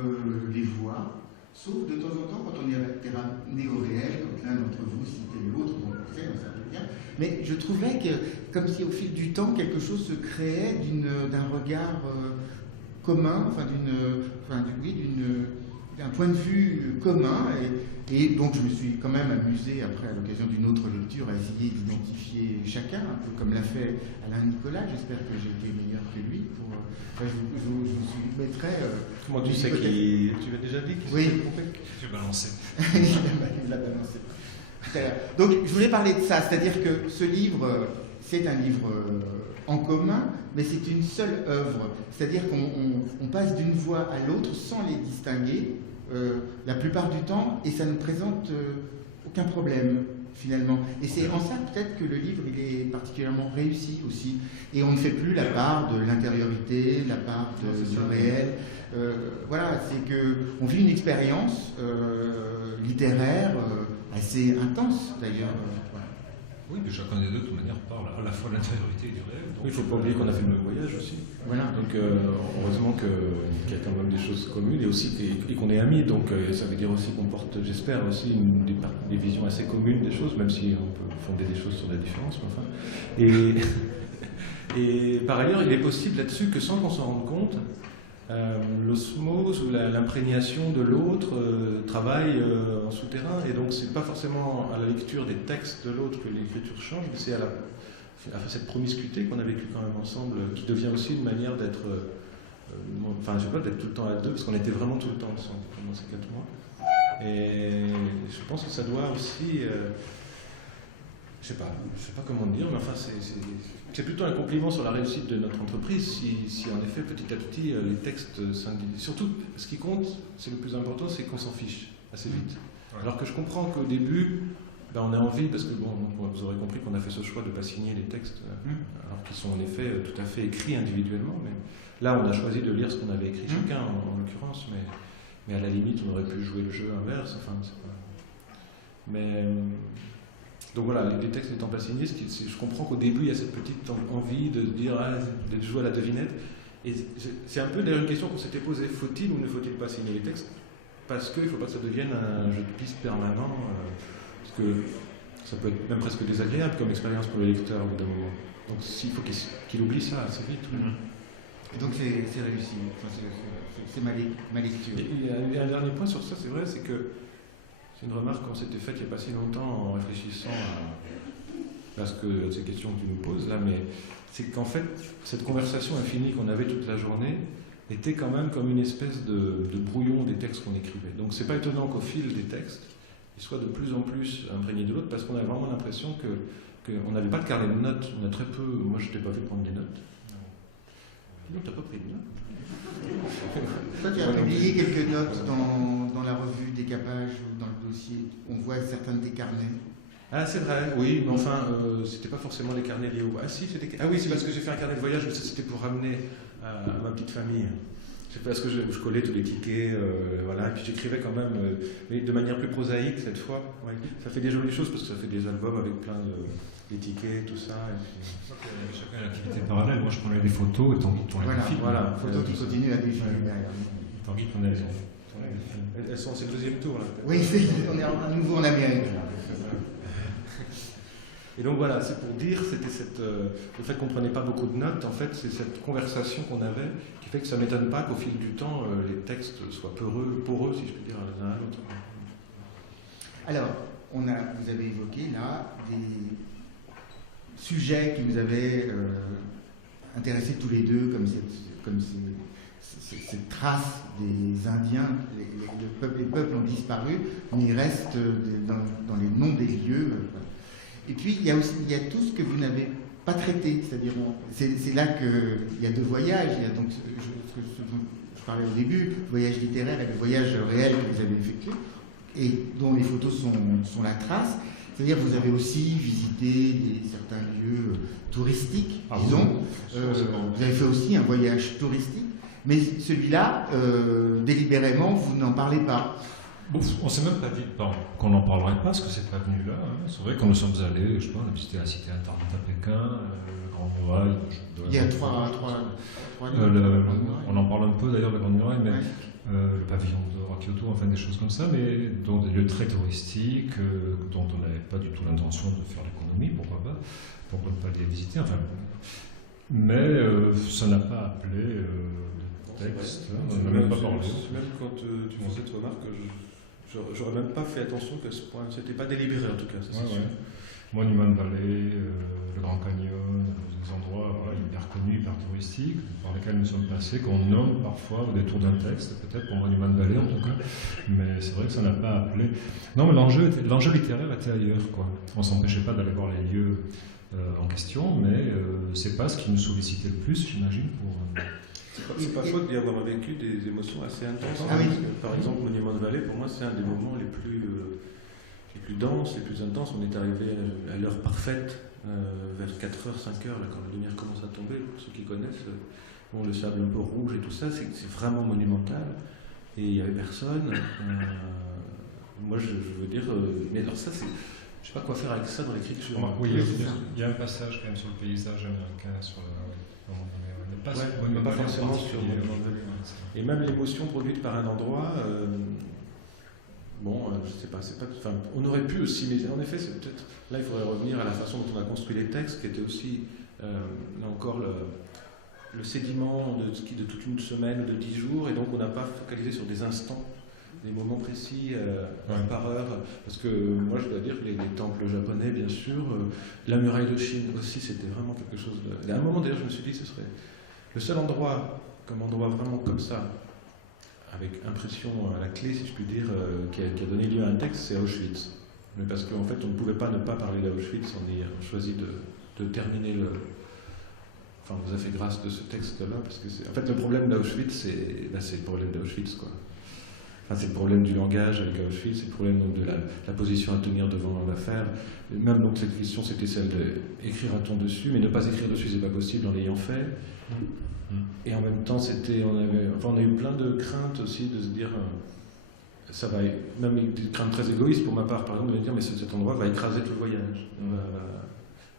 les voix, sauf de temps en temps quand on était ramené au réel, quand l'un d'entre vous citait l'autre, on savait bien. Mais je trouvais que, comme si au fil du temps, quelque chose se créait d'un regard commun, d'un point de vue commun. Et donc je me suis quand même amusé, après à l'occasion d'une autre lecture, à essayer d'identifier chacun, un peu comme l'a fait Alain Nicolas. J'espère que j'ai été meilleur que lui. Je vous soumettrai. Comment tu sais qu'il. Tu l'as déjà dit qu'il oui. J'ai balancé. Il l'a balancé. Donc je voulais parler de ça, c'est-à-dire que ce livre, c'est un livre en commun, mais c'est une seule œuvre. C'est-à-dire qu'on passe d'une voix à l'autre sans les distinguer. La plupart du temps, et ça ne présente aucun problème. finalement. Et c'est en ça peut-être que le livre il est particulièrement réussi aussi. Et on ne fait plus la part de l'intériorité, la part du réel. Voilà, c'est qu'on vit une expérience littéraire assez intense d'ailleurs. Oui, mais chacun des deux, de toute manière, parle à la fois de l'intériorité et du réel. Oui, il ne faut pas oublier qu'on a fait le même voyage aussi. Voilà. Donc, heureusement qu'il y a quand même des choses communes et aussi et qu'on est amis. Donc, ça veut dire aussi qu'on porte, j'espère, aussi des visions assez communes des choses, même si on peut fonder des choses sur la différence. Mais enfin. Et par ailleurs, il est possible là-dessus que sans qu'on s'en rende compte, l'osmose ou l'imprégnation de l'autre travaille en souterrain, et donc c'est pas forcément à la lecture des textes de l'autre que l'écriture change, mais c'est à cette promiscuité qu'on a vécue quand même ensemble, qui devient aussi une manière d'être, enfin je sais pas, d'être tout le temps à deux, parce qu'on était vraiment tout le temps ensemble pendant ces 4 mois. Et je pense que ça doit aussi, je sais pas comment dire, mais enfin c'est plutôt un compliment sur la réussite de notre entreprise si en effet petit à petit les textes s'individuent. Surtout ce qui compte, c'est le plus important, c'est qu'on s'en fiche assez vite. Ouais. Alors que je comprends qu'au début, on a envie, parce que bon, vous aurez compris qu'on a fait ce choix de ne pas signer les textes, alors qu'ils sont en effet tout à fait écrits individuellement, mais là on a choisi de lire ce qu'on avait écrit chacun en l'occurrence, mais à la limite on aurait pu jouer le jeu inverse, enfin c'est pas... Mais... Donc voilà, les textes n'étant pas signés, je comprends qu'au début il y a cette petite envie de dire, de jouer à la devinette. Et c'est un peu d'ailleurs une question qu'on s'était posée, faut-il ou ne faut-il pas signer les textes? Parce qu'il ne faut pas que ça devienne un jeu de piste permanent, parce que ça peut être même presque désagréable comme expérience pour le lecteur au bout d'un moment. Donc il faut qu'il oublie ça assez vite. Et donc c'est réussi, enfin, c'est ma lecture. Il y a un dernier point sur ça, c'est vrai, c'est que c'est une remarque qu'on s'était faite il n'y a pas si longtemps en réfléchissant à ces questions que tu nous poses là, mais c'est qu'en fait, cette conversation infinie qu'on avait toute la journée était quand même comme une espèce de brouillon des textes qu'on écrivait. Donc c'est pas étonnant qu'au fil des textes, ils soient de plus en plus imprégnés de l'autre, parce qu'on a vraiment l'impression qu'on n'avait pas de carnet de notes, on a très peu, moi je t'ai pas fait prendre des notes. Non, tu n'as pas pris de notes. Toi, tu as publié quelques notes dans la revue Décapage ou dans le dossier. On voit certains de tes carnets. Ah, c'est vrai, oui, mais enfin, c'était pas forcément les carnets liés au... Ah si, oui, c'est parce que j'ai fait un carnet de voyage, mais ça c'était pour ramener à ma petite famille. C'est parce que je collais tous les tickets, voilà, et puis j'écrivais quand même, mais de manière plus prosaïque cette fois. Ouais. Ça fait des jolies choses parce que ça fait des albums avec plein d'étiquettes, tout ça. Et puis... Chacun a une activité parallèle. Moi je prenais des photos et Tanguy tournait des films. Voilà, photos qui continuent à défiler derrière. Tanguy prenait les films. C'est le deuxième tour là. Oui, on est à nouveau en Amérique. Et donc voilà, c'est pour dire, c'était le fait qu'on ne prenait pas beaucoup de notes, en fait, c'est cette conversation qu'on avait qui fait que ça ne m'étonne pas qu'au fil du temps, les textes soient poreux, si je peux dire, l'un à l'autre. Alors, vous avez évoqué là des sujets qui vous avaient intéressés tous les deux, comme cette trace des Indiens. Les peuples ont disparu, mais ils restent dans les noms des lieux. Et puis, il y a tout ce que vous n'avez pas traité, c'est-à-dire, c'est là qu'il y a 2 voyages. Il y a donc ce dont je parlais au début, le voyage littéraire et le voyage réel que vous avez effectué, et dont les photos sont la trace. C'est-à-dire, vous avez aussi visité certains lieux touristiques, disons. Vous avez fait aussi un voyage touristique, mais celui-là, délibérément, vous n'en parlez pas. Bon, on ne s'est même pas dit qu'on n'en parlerait pas, parce que c'est pas venu là. Hein. C'est vrai quand nous sommes allés, je sais pas, on a visité la cité interdite à Pékin, le Grand Muraille. Il y a trois on en parle un peu d'ailleurs, le Grand Muraille, mais le pavillon d'or à Kyoto, enfin des choses comme ça, mais donc des lieux très touristiques, dont on n'avait pas du tout l'intention de faire l'économie, pourquoi ne pas les visiter, enfin. Mais ça n'a pas appelé de texte, on n'en a même pas parlé. Même quand tu fais cette remarque, j'aurais même pas fait attention qu'à ce point, c'était pas délibéré en tout cas. Ça, ouais. Monument Valley, le Grand Canyon, des endroits hyper connus, hyper touristiques, par lesquels nous sommes passés, qu'on nomme parfois au détour d'un texte, peut-être pour Monument Valley en tout cas, mais c'est vrai que ça n'a pas appelé. Non, mais l'enjeu littéraire était ailleurs, quoi. On ne s'empêchait pas d'aller voir les lieux en question, mais c'est pas ce qui nous sollicitait le plus, j'imagine, pour... C'est pas faute d'y avoir vécu des émotions assez intenses. Ah oui. Par exemple, Monument Valley, pour moi, c'est un des moments les plus, je les plus denses, les plus intenses. On est arrivé à l'heure parfaite, vers 4h, 5h, là, quand la lumière commence à tomber. Pour ceux qui connaissent, bon, le sable un peu rouge et tout ça, c'est vraiment monumental. Et il n'y avait personne. Moi, je veux dire... mais alors ça, c'est... Je ne sais pas quoi faire avec ça dans l'écriture. Oui, il y a un passage quand même sur le paysage américain, sur le... mais pas forcément sur... Et même l'émotion produite par un endroit... je sais pas, enfin, on aurait pu aussi, mais en effet, c'est peut-être... Là, il faudrait revenir à la façon dont on a construit les textes, qui était aussi, là encore, le sédiment de toute une semaine, de 10 jours, et donc on n'a pas focalisé sur des instants, des moments précis, par heure, parce que moi, je dois dire que les temples japonais, bien sûr, la muraille de Chine aussi, c'était vraiment quelque chose de... Et à un moment, d'ailleurs, je me suis dit que ce serait le seul endroit vraiment comme ça, avec impression à la clé, si je puis dire, qui a donné lieu à un texte, c'est Auschwitz. Mais parce qu'en fait, on ne pouvait pas ne pas parler d'Auschwitz, on a choisi de terminer le... Enfin, on vous a fait grâce de ce texte-là, parce que en fait, le problème d'Auschwitz, c'est le problème d'Auschwitz, quoi. Enfin, c'est le problème du langage avec Auschwitz, c'est le problème donc, de la position à tenir devant l'affaire. Même donc cette question, c'était celle d'écrire un ton dessus, mais ne pas écrire dessus, c'est pas possible en l'ayant fait. Et en même temps, on a eu plein de craintes aussi de se dire, ça va, même des craintes très égoïstes pour ma part, par exemple, de me dire, mais cet endroit va écraser tout le voyage,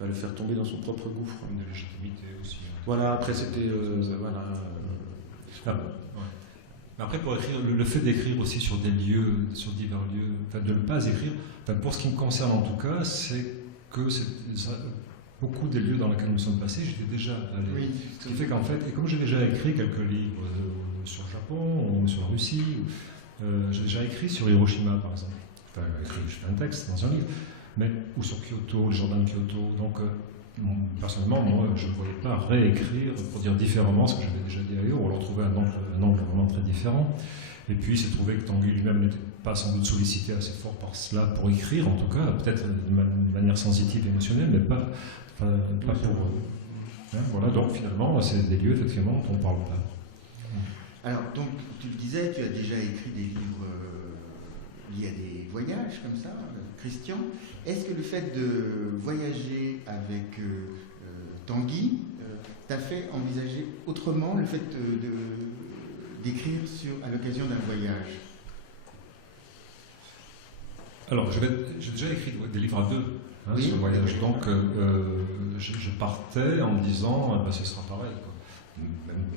va le faire tomber dans son propre gouffre. Une légitimité aussi. Voilà, après c'était, Après, pour écrire, le fait d'écrire aussi sur des lieux, sur divers lieux, enfin de ne pas écrire, enfin, pour ce qui me concerne en tout cas, c'est que beaucoup des lieux dans lesquels nous sommes passés, j'étais déjà allé. Oui. Ce qui fait qu'en fait, et comme j'ai déjà écrit quelques livres sur le Japon, ou sur la Russie, j'ai déjà écrit sur Hiroshima par exemple. Enfin, je fais un texte dans un livre, ou sur Kyoto, le jardin de Kyoto. Donc, personnellement, moi, je ne voulais pas réécrire pour dire différemment ce que j'avais déjà dit ailleurs, ou alors trouver un angle vraiment très différent. Et puis, il s'est trouvé que Tanguy lui-même n'était pas sans doute sollicité assez fort par cela pour écrire, en tout cas, peut-être de manière sensitive et émotionnelle, mais pas pour... voilà, donc finalement, c'est des lieux, effectivement, dont on ne parle pas. Alors, donc, tu le disais, tu as déjà écrit des livres liés à des voyages, comme ça, Christian. Est-ce que le fait de voyager avec Tanguy t'a fait envisager autrement le fait d'écrire à l'occasion d'un voyage? Alors, j'ai déjà écrit des livres à deux sur le voyage. Donc, je partais en me disant, ce sera pareil, quoi.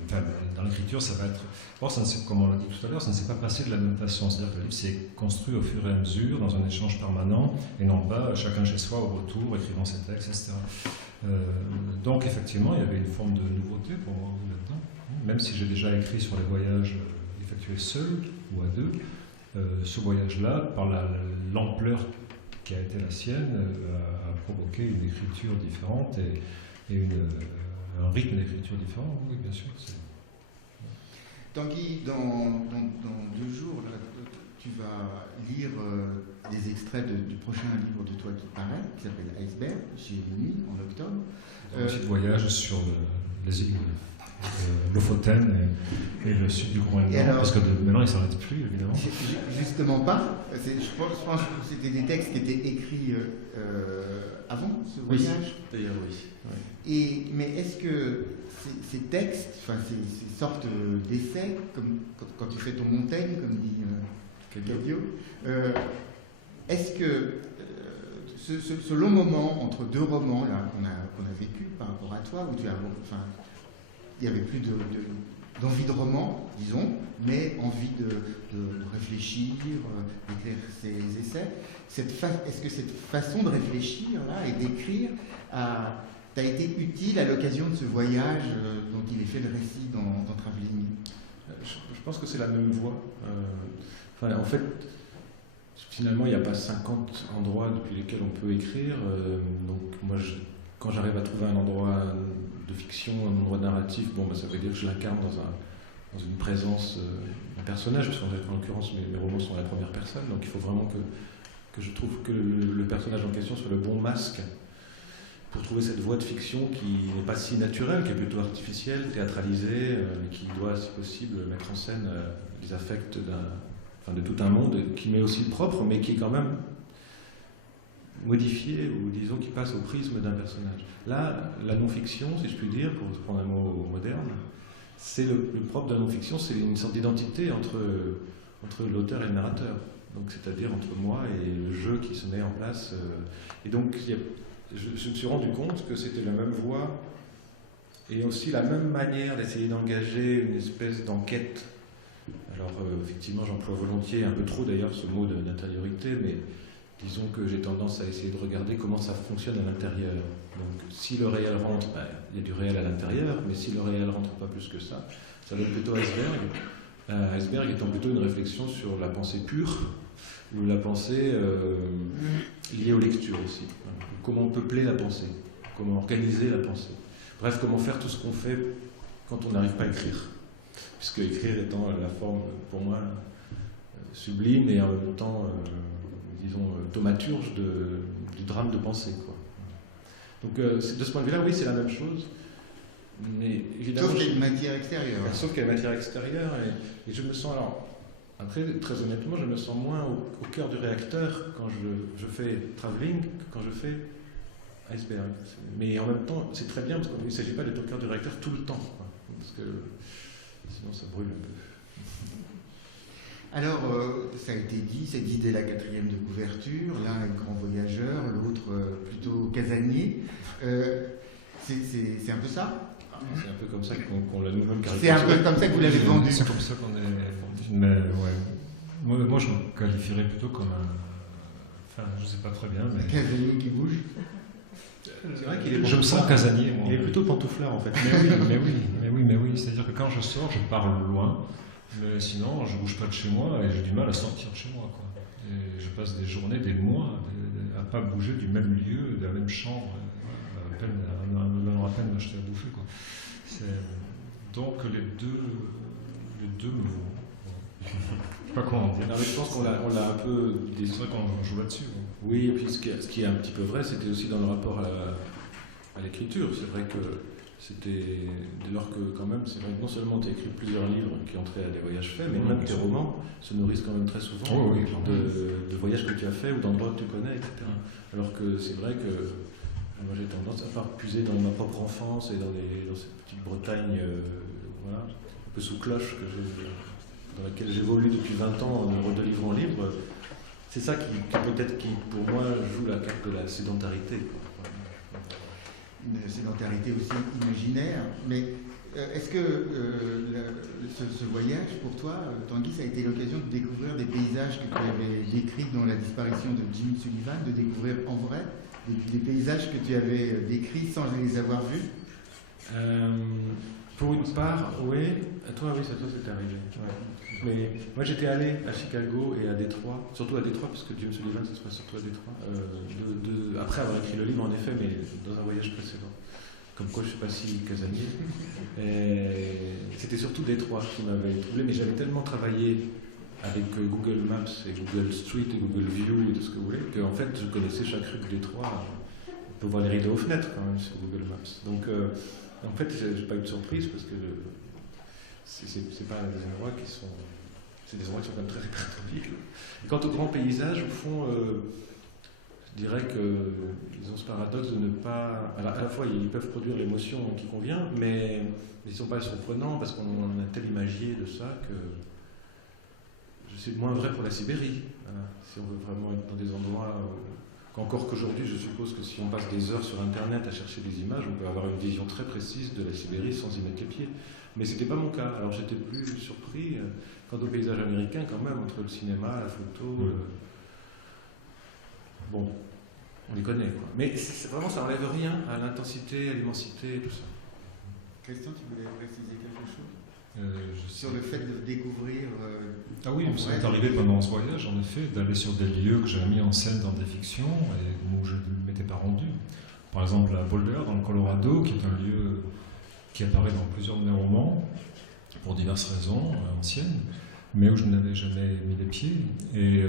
Enfin, dans l'écriture, ça va être... Or, comme on l'a dit tout à l'heure, ça ne s'est pas passé de la même façon. C'est-à-dire que le livre s'est construit au fur et à mesure, dans un échange permanent, et non pas chacun chez soi au retour, écrivant ses textes, etc. Donc, effectivement, il y avait une forme de nouveauté pour moi là-dedans. Même si j'ai déjà écrit sur les voyages effectués seuls ou à deux, ce voyage-là, par l'ampleur qui a été la sienne, a provoqué une écriture différente et un rythme d'écriture différent, oui, bien sûr. Tanguy, dans 2 jours, là, tu vas lire des extraits du prochain livre de toi qui paraît, qui s'appelle Iceberg, chez Nuit, en octobre. Un petit voyage sur les îles Lofoten et le sud du Groenland, parce que maintenant ils ne s'arrêtent plus, évidemment. Justement pas. Je pense que c'était des textes qui étaient écrits avant ce voyage. Oui, d'ailleurs, oui. Mais est-ce que ces textes, enfin ces sortes d'essais, comme quand tu fais ton Montaigne, comme dit Cadio, est-ce que ce long moment entre 2 romans là qu'on a vécu par rapport à toi, où il y avait plus d'envie de roman, disons, mais envie de réfléchir, d'écrire ses essais. Est-ce que cette façon de réfléchir là et d'écrire t'a été utile à l'occasion de ce voyage dont il est fait le récit dans Travelling? Je pense que c'est la même voie. En fait, finalement, il n'y a pas 50 endroits depuis lesquels on peut écrire. Donc, moi, quand j'arrive à trouver un endroit de fiction, un endroit narratif, ça veut dire que je l'incarne dans une présence, un personnage, parce qu'en l'occurrence, mes romans sont à la première personne, donc il faut vraiment que je trouve que le personnage en question soit le bon masque pour trouver cette voie de fiction qui n'est pas si naturelle, qui est plutôt artificielle, théâtralisée, qui doit, si possible, mettre en scène les affects de tout un monde, qui m'est aussi propre, mais qui est quand même modifié ou disons qui passe au prisme d'un personnage. Là, la non-fiction, si je puis dire, pour prendre un mot moderne, c'est le propre de la non-fiction, c'est une sorte d'identité entre l'auteur et le narrateur. Donc, c'est-à-dire entre moi et le jeu qui se met en place. Et donc, je me suis rendu compte que c'était la même voie et aussi la même manière d'essayer d'engager une espèce d'enquête. Alors, effectivement, j'emploie volontiers, un peu trop d'ailleurs, ce mot d'intériorité, mais disons que j'ai tendance à essayer de regarder comment ça fonctionne à l'intérieur. Donc, si le réel rentre, il y a du réel à l'intérieur, mais si le réel rentre pas plus que ça donne plutôt iceberg. Iceberg étant plutôt une réflexion sur la pensée pure, ou la pensée liée aux lectures aussi. Comment peupler la pensée, comment organiser la pensée. Bref, comment faire tout ce qu'on fait quand on n'arrive pas à écrire. Puisque écrire étant la forme, pour moi, sublime et en même temps, disons, thaumaturge du drame de pensée, quoi. Donc, de ce point de vue-là, oui, c'est la même chose. Mais évidemment, sauf qu'il y a une matière extérieure. Sauf qu'il y a une matière extérieure. Et je me sens, alors, après, très honnêtement, je me sens moins au cœur du réacteur quand je fais travelling que quand je fais iceberg. Mais en même temps, c'est très bien parce qu'il ne s'agit pas d'être au cœur du réacteur tout le temps, quoi. Parce que sinon, ça brûle un peu. Alors, ça a été dit, cette idée la 4e de couverture, l'un est grand voyageur, l'autre plutôt casanier. C'est un peu ça? C'est un peu comme ça qu'on l'a nous-mêmes caractérisé. C'est un peu comme ça que vous l'avez vendu. C'est comme ça qu'on est vendu. Mais ouais. Moi, je me qualifierais plutôt comme un. Enfin, je sais pas très bien, mais. Un casanier qui bouge. C'est vrai qu'il est. Je me sens casanier, moi. Il est plutôt pantouflard, en fait. Mais oui. C'est-à-dire que quand je sors, je parle loin. Mais sinon, je ne bouge pas de chez moi et j'ai du mal à sortir de chez moi, quoi. Et je passe des journées, des mois à ne pas bouger du même lieu, de la même chambre, à peine m'acheter à bouffer, quoi. Donc les deux me vont. Je ne sais pas comment dire. Non, mais je pense qu'on l'a un peu. C'est vrai qu'on joue là-dessus. Ouais. Oui, et puis ce qui est un petit peu vrai, c'était aussi dans le rapport à l'écriture. C'est vrai que c'était dès lors que, quand même, c'est vrai que non seulement tu as écrit plusieurs livres qui ont trait à des voyages faits, mais même tes romans se nourrissent quand même très souvent de voyages que tu as faits ou d'endroits que tu connais, etc. Alors que c'est vrai que moi j'ai tendance à puiser dans ma propre enfance et dans cette petite Bretagne, voilà, un peu sous cloche, dans laquelle j'évolue depuis 20 ans de livre en livre. C'est ça qui peut-être pour moi joue la carte de la sédentarité. Une sédentarité aussi imaginaire, mais est-ce que ce voyage, pour toi, Tanguy, ça a été l'occasion de découvrir des paysages que tu avais décrits dans La disparition de Jimmy Sullivan, de découvrir en vrai des paysages que tu avais décrits sans les avoir vus? Pour une part, oui. Toi, oui, ça c'est arrivé. Ouais. Mais moi, j'étais allé à Chicago et à Détroit, surtout à Détroit, parce que Jim Sullivan, ça se passe surtout à Détroit, après avoir écrit le livre, en effet, mais dans un voyage précédent. Comme quoi, je ne suis pas si casanier. C'était surtout Détroit qui m'avait troublé, mais j'avais tellement travaillé avec Google Maps et Google Street et Google View et tout ce que vous voulez, qu'en fait, je connaissais chaque rue de Détroit. On peut voir les rideaux aux fenêtres, quand même, sur Google Maps. Donc, en fait, j'ai pas eu de surprise, parce que c'est pas des endroits qui sont... C'est des endroits qui sont quand même très répertoriés. Quant au grand paysage, au fond, je dirais qu'ils ont ce paradoxe de ne pas... Alors, à la fois, ils peuvent produire l'émotion qui convient, mais ils ne sont pas surprenants parce qu'on a tel imagier de ça que c'est moins vrai pour la Sibérie. Voilà. Si on veut vraiment être dans des endroits... Encore qu'aujourd'hui, je suppose que si on passe des heures sur Internet à chercher des images, on peut avoir une vision très précise de la Sibérie sans y mettre les pieds. Mais ce n'était pas mon cas. Alors j'étais plus surpris quant au paysage américain quand même, entre le cinéma, la photo. Bon, on les connaît, quoi. Mais vraiment, ça n'enlève rien à l'intensité, à l'immensité et tout ça. Christian, tu voulais préciser quelque chose sur sais. le fait de découvrir... Ah oui, ça m'est arrivé pendant ce voyage, en effet, d'aller sur des lieux que j'avais mis en scène dans des fictions et où je ne m'étais pas rendu. Par exemple, à Boulder, dans le Colorado, qui est un lieu qui apparaît dans plusieurs de mes romans, pour diverses raisons anciennes, mais où je n'avais jamais mis les pieds. Et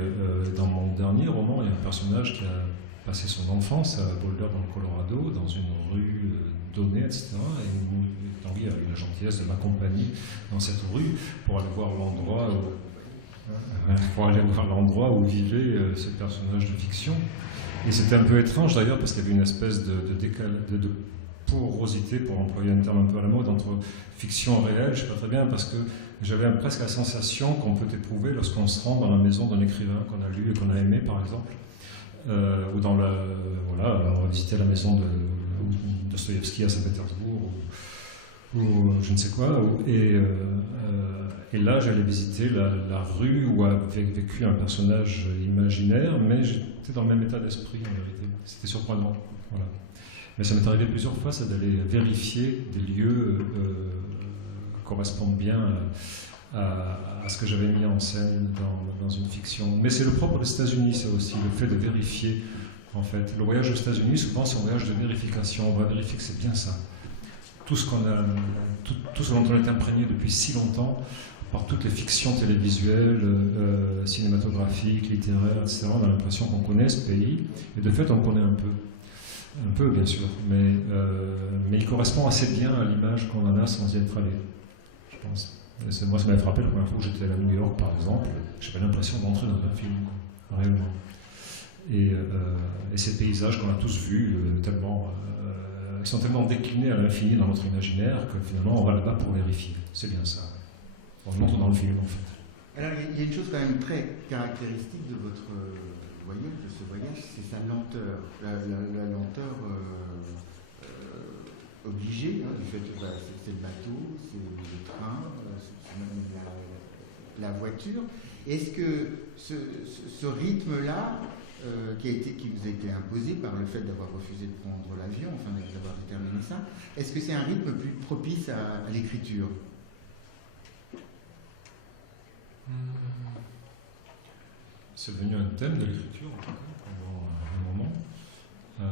dans mon dernier roman, il y a un personnage qui a passé son enfance à Boulder, dans le Colorado, dans une rue donnée, etc. Et Tanguy a eu la gentillesse de m'accompagner dans cette rue pour aller voir l'endroit où vivait ce personnage de fiction. Et c'était un peu étrange d'ailleurs parce qu'il y avait une espèce de porosité, pour employer un terme un peu à la mode, entre fiction et réel. Je ne sais pas très bien, parce que j'avais presque la sensation qu'on peut éprouver lorsqu'on se rend dans la maison d'un écrivain qu'on a lu et qu'on a aimé, par exemple, ou dans voilà, on va visiter la maison de Dostoïevski à Saint-Pétersbourg, ou je ne sais quoi, et là j'allais visiter la rue où avait vécu un personnage imaginaire, mais j'étais dans le même état d'esprit en vérité. C'était surprenant. Voilà. Mais ça m'est arrivé plusieurs fois, c'est d'aller vérifier des lieux correspondent bien à ce que j'avais mis en scène dans une fiction. Mais c'est le propre des États-Unis, ça aussi, le fait de vérifier. En fait, le voyage aux États-Unis, souvent, c'est un voyage de vérification. On va vérifier que c'est bien ça. Tout ce dont on est imprégné depuis si longtemps, par toutes les fictions télévisuelles, cinématographiques, littéraires, etc., on a l'impression qu'on connaît ce pays. Et de fait, on le connaît un peu. Un peu, bien sûr, mais il correspond assez bien à l'image qu'on en a sans y être allé, je pense. Moi, ça m'avait frappé la première fois que j'étais à New York, par exemple. J'avais l'impression d'entrer dans un film, réellement. Et ces paysages qu'on a tous vus, ils sont tellement déclinés à l'infini dans notre imaginaire que finalement, on va là-bas pour vérifier. C'est bien ça. On le montre dans le film, en fait. Alors, il y a une chose quand même très caractéristique de votre voyage, de ce voyage, c'est sa lenteur. La lenteur obligée, du fait que c'est le bateau, c'est le train, c'est même la voiture. Est-ce que ce rythme-là, qui vous a été imposé par le fait d'avoir refusé de prendre l'avion, enfin d'avoir déterminé ça, est-ce que c'est un rythme plus propice à l'écriture ? C'est devenu un thème de l'écriture, en tout cas, pendant un moment. Je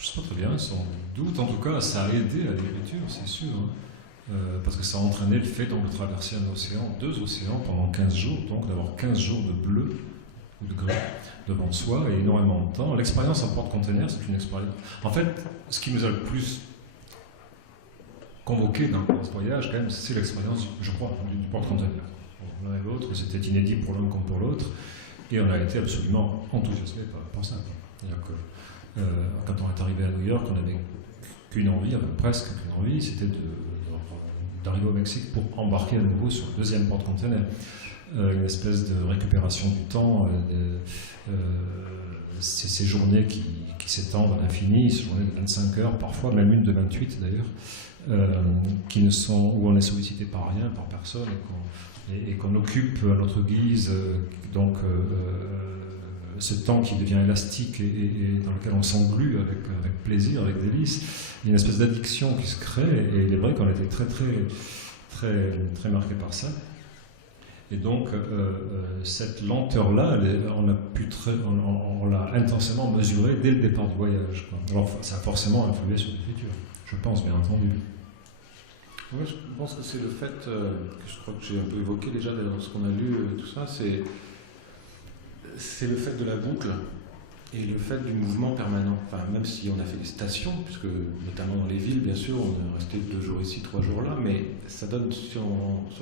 ne sais pas très bien, sans doute. En tout cas, ça a aidé à l'écriture, c'est sûr. Parce que ça a entraîné le fait donc, de traverser un océan, 2 océans, pendant 15 jours, donc d'avoir 15 jours de bleu ou de gris devant soi et énormément de temps. L'expérience en porte-container, c'est une expérience. En fait, ce qui nous a le plus convoqué dans ce voyage, quand même, c'est l'expérience, je crois, du porte-container. L'un et l'autre, c'était inédit pour l'un comme pour l'autre, et on a été absolument enthousiasmés par ça. C'est-à-dire que quand on est arrivé à New York, on n'avait qu'une envie, presque qu'une envie, c'était d'arriver au Mexique pour embarquer à nouveau sur le 2e porte-container. Une espèce de récupération du temps, ces journées qui s'étendent à l'infini, ces journées de 25 heures, parfois même une de 28 d'ailleurs, où on est sollicité par rien, par personne, et qu'on occupe à notre guise, donc ce temps qui devient élastique et dans lequel on s'englue avec plaisir, avec délice. Il y a une espèce d'addiction qui se crée, et il est vrai qu'on était très, très, très, très marqué par ça. Et donc, cette lenteur-là, on l'a intensément mesurée dès le départ du voyage, quoi. Alors, ça a forcément influé sur l'écriture, je pense, bien entendu. Oui, je pense que c'est le fait, que je crois que j'ai un peu évoqué déjà dans ce qu'on a lu, tout ça, c'est le fait de la boucle et le fait du mouvement permanent. Enfin, même si on a fait des stations, puisque notamment dans les villes, bien sûr, on est resté 2 jours ici, 3 jours là, mais ça donne, sur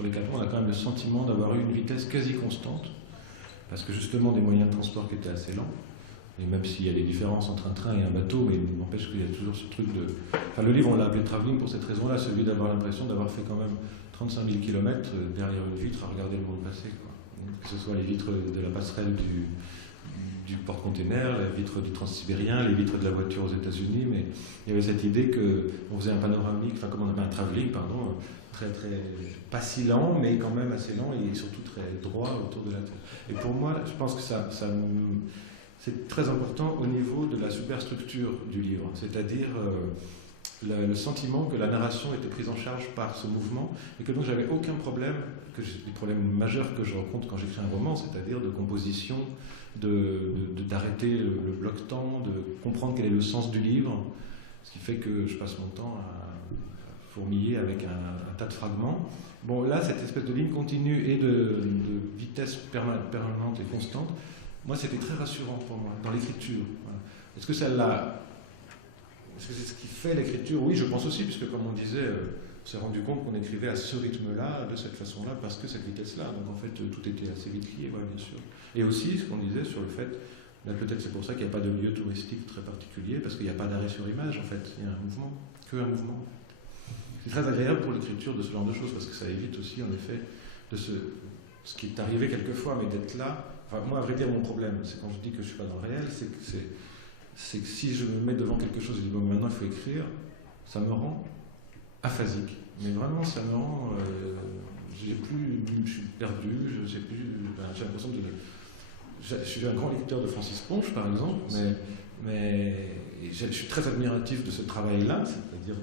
les 4 mois, on a quand même le sentiment d'avoir eu une vitesse quasi constante, parce que justement des moyens de transport qui étaient assez lents. Et même s'il y a des différences entre un train et un bateau, mais il n'empêche qu'il y a toujours ce truc de... Enfin, le livre, on l'a appelé travelling pour cette raison-là, celui d'avoir l'impression d'avoir fait quand même 35 000 km derrière une vitre à regarder le monde passer, quoi. Que ce soit les vitres de la passerelle du porte-container, les vitres du Transsibérien, les vitres de la voiture aux États-Unis, mais il y avait cette idée qu'on faisait un panoramique, enfin, comme on appelle un travelling, pardon, très, très, pas si lent, mais quand même assez lent et surtout très droit autour de la Terre. Et pour moi, je pense que c'est très important au niveau de la superstructure du livre, c'est-à-dire le sentiment que la narration était prise en charge par ce mouvement et que donc j'avais aucun problème, les problèmes majeurs que je rencontre quand j'écris un roman, c'est-à-dire de composition, d'arrêter le bloc-temps, de comprendre quel est le sens du livre, ce qui fait que je passe mon temps à fourmiller avec un tas de fragments. Bon, là, cette espèce de ligne continue et de vitesse permanente et constante, moi, c'était très rassurant pour moi, dans l'écriture. Voilà. Est-ce que c'est ce qui fait l'écriture? Oui, je pense aussi, puisque comme on disait, on s'est rendu compte qu'on écrivait à ce rythme-là, de cette façon-là, parce que cette vitesse-là. Donc en fait, tout était assez vite lié, voilà, bien sûr. Et aussi, ce qu'on disait sur le fait Là, peut-être c'est pour ça qu'il n'y a pas de lieu touristique très particulier, parce qu'il n'y a pas d'arrêt sur image, en fait. Il y a un mouvement, que un mouvement. C'est très agréable pour l'écriture de ce genre de choses, parce que ça évite aussi, en effet, de ce qui est arrivé quelquefois, mais d'être là. Enfin, moi, à vrai dire, mon problème, c'est quand je dis que je ne suis pas dans le réel, c'est que si je me mets devant quelque chose et dis, bon, maintenant il faut écrire, ça me rend aphasique. Mais vraiment, ça me rend... je suis perdu, je sais plus... j'ai l'impression de... Je suis un grand lecteur de Francis Ponch, par exemple, mais je suis très admiratif de ce travail-là, c'est-à-dire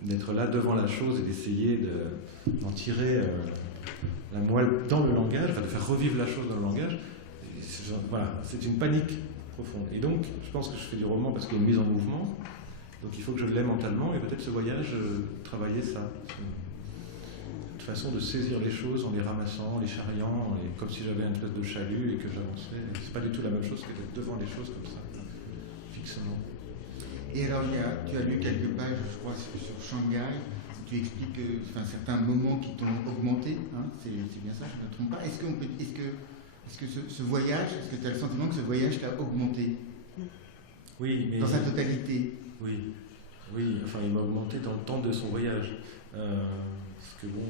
d'être là devant la chose et d'essayer d'en tirer la moelle dans le langage, enfin de faire revivre la chose dans le langage. Voilà, c'est une panique profonde. Et donc, je pense que je fais du roman parce qu'il y a une mise en mouvement, donc il faut que je l'aime mentalement, et peut-être ce voyage, travailler ça. Une façon de saisir les choses en les ramassant, en les charriant, et comme si j'avais une espèce de chalut et que j'avançais. C'est pas du tout la même chose que d'être devant les choses comme ça, fixement. Et alors, tu as lu quelques pages, je crois, sur Shanghai, où tu expliques certains moments qui t'ont augmenté, hein, c'est bien ça, je ne me trompe pas. Est-ce que ce voyage, est-ce que tu as le sentiment que ce voyage t'a augmenté? Oui, mais... Dans sa totalité? Oui, enfin, il m'a augmenté dans le temps de son voyage. Parce que bon,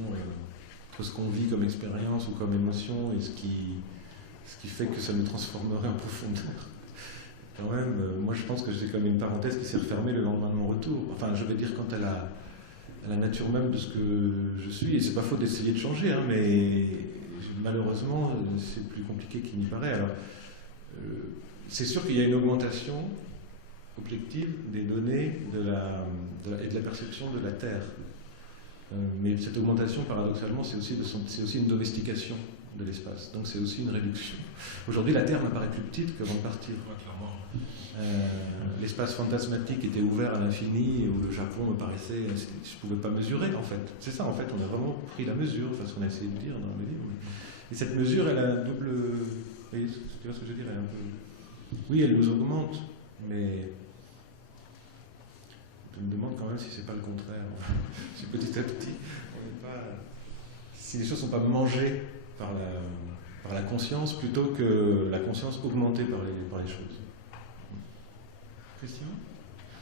entre ce qu'on vit comme expérience ou comme émotion et ce qui fait que ça nous transformerait en profondeur. Quand même, moi je pense que j'ai comme une parenthèse qui s'est refermée le lendemain de mon retour. Enfin, je veux dire, quant à la nature même de ce que je suis, et c'est pas faute d'essayer de changer, hein, mais malheureusement, c'est plus compliqué qu'il n'y paraît. Alors, c'est sûr qu'il y a une augmentation objective des données et de la perception de la Terre. Mais cette augmentation, paradoxalement, c'est aussi une domestication de l'espace. Donc c'est aussi une réduction. Aujourd'hui, la Terre m'apparaît plus petite qu'avant de partir. L'espace fantasmatique était ouvert à l'infini, où le Japon me paraissait... je ne pouvais pas mesurer, en fait. C'est ça, en fait, on a vraiment pris la mesure, enfin, ce qu'on a essayé de dire dans le livre. Et cette mesure, elle a un double... Tu vois ce que je veux dire? Elle est un peu... Oui, elle nous augmente, mais... Je me demande quand même si c'est pas le contraire. Si petit à petit, si les choses ne sont pas mangées par la conscience plutôt que la conscience augmentée par les choses. Christian?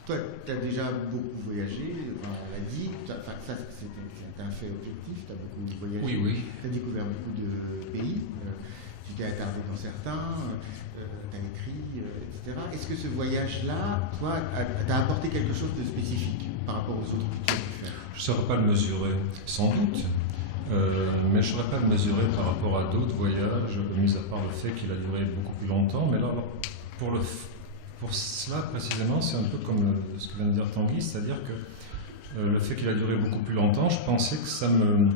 Toi, tu as déjà beaucoup voyagé, on l'a dit, ça c'est un fait objectif, tu as beaucoup voyagé, Oui. Tu as découvert beaucoup de pays, tu t'es attardé dans certains, tu as écrit, etc. Est-ce que ce voyage-là, toi, t'a apporté quelque chose de spécifique par rapport aux autres que tu as pu faire? Je ne saurais pas le mesurer, sans doute, mais je ne saurais pas le mesurer par rapport à d'autres voyages, mis à part le fait qu'il a duré beaucoup plus longtemps. Mais là, pour cela, précisément, c'est un peu comme ce que vient de dire Tanguy, c'est-à-dire que le fait qu'il a duré beaucoup plus longtemps, je pensais que ça me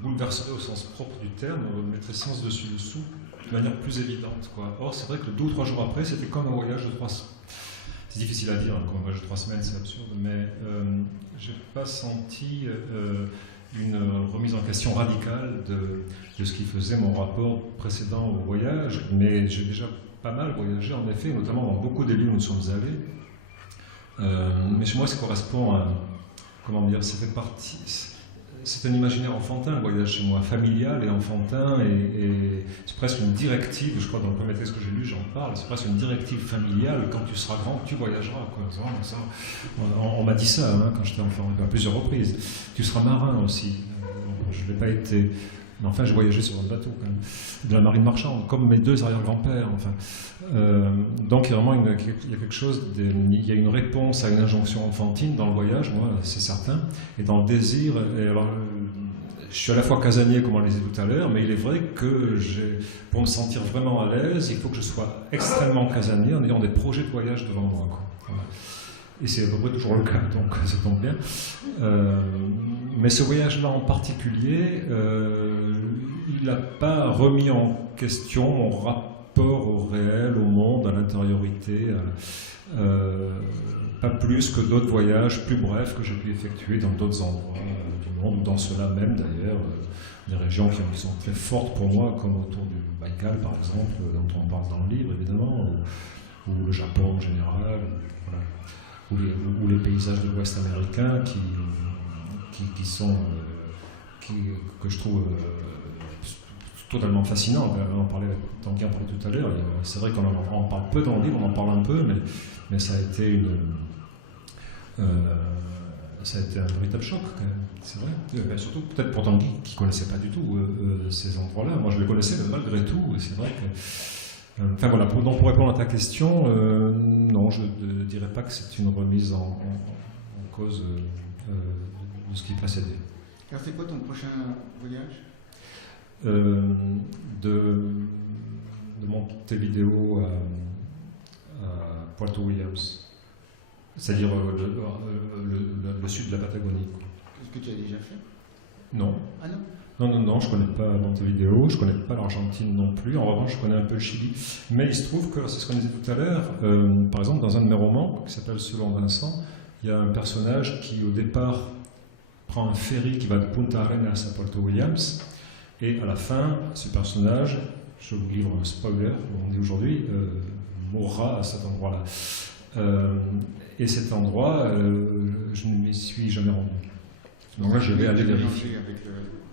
bouleverserait au sens propre du terme, me mettrait sens dessus-dessous, de manière plus évidente, quoi. Or, c'est vrai que 2 ou 3 jours après, c'était comme un voyage de 3 semaines. C'est difficile à dire, hein, comme un voyage de 3 semaines, c'est absurde, mais j'ai pas senti une remise en question radicale de ce qui faisait mon rapport précédent au voyage, mais j'ai déjà pas mal voyagé, en effet, notamment dans beaucoup des lieux où nous sommes allés. Mais chez moi, ça correspond à, comment dire, ça fait partie... C'est un imaginaire enfantin, le voyage chez moi, familial et enfantin, et c'est presque une directive, je crois dans le premier texte que j'ai lu, j'en parle, c'est presque une directive familiale, quand tu seras grand, tu voyageras, quoi. On m'a dit ça, hein, quand j'étais enfant, à plusieurs reprises. Tu seras marin aussi. Je ne l'ai pas été, mais enfin, je voyageais sur un bateau, quand même, de la marine marchande, comme mes 2 arrière-grands-pères, enfin. Donc il y a vraiment il y a quelque chose, il y a une réponse à une injonction enfantine dans le voyage, moi c'est certain, et dans le désir. Et alors, je suis à la fois casanier, comme on le disait tout à l'heure, mais il est vrai que pour me sentir vraiment à l'aise, il faut que je sois extrêmement casanier en ayant des projets de voyage devant moi, quoi. Voilà. Et c'est à peu près toujours le cas, donc ça tombe bien. Mais ce voyage-là en particulier, il n'a pas remis en question mon rapport au réel, au monde, à l'intériorité, pas plus que d'autres voyages plus brefs que j'ai pu effectuer dans d'autres endroits du monde, ou dans ceux-là même d'ailleurs, des régions qui sont très fortes pour moi, comme autour du Baïkal par exemple, dont on parle dans le livre évidemment, ou le Japon en général, voilà. Ou les paysages de l'Ouest américain que je trouve totalement fascinant. On parlait, Tanguy en parlait tout à l'heure. C'est vrai qu'on en parle peu dans le livre, on en parle un peu, mais ça a été ça a été un véritable choc, quand même. C'est vrai. Surtout peut-être pour Tanguy, qui ne connaissait pas du tout ces endroits-là. Moi, je les connaissais, mais malgré tout, c'est vrai que... Enfin voilà, pour répondre à ta question, non, je ne dirais pas que c'est une remise en cause de ce qui précédait. Alors c'est quoi ton prochain voyage? De Montevideo à Puerto Williams, c'est-à-dire le sud de la Patagonie. Est-ce que tu as déjà fait? Non. Ah non? Non, je ne connais pas Montevideo, je ne connais pas l'Argentine non plus, en revanche je connais un peu le Chili. Mais il se trouve que, c'est ce qu'on disait tout à l'heure, par exemple dans un de mes romans, qui s'appelle Selon Vincent, il y a un personnage qui au départ prend un ferry qui va de Punta Arenas à Puerto Williams, et à la fin, ce personnage, je vous livre un spoiler, on dit aujourd'hui, mourra à cet endroit-là. Et cet endroit, je ne m'y suis jamais rendu. Donc là, je vais aller vérifier.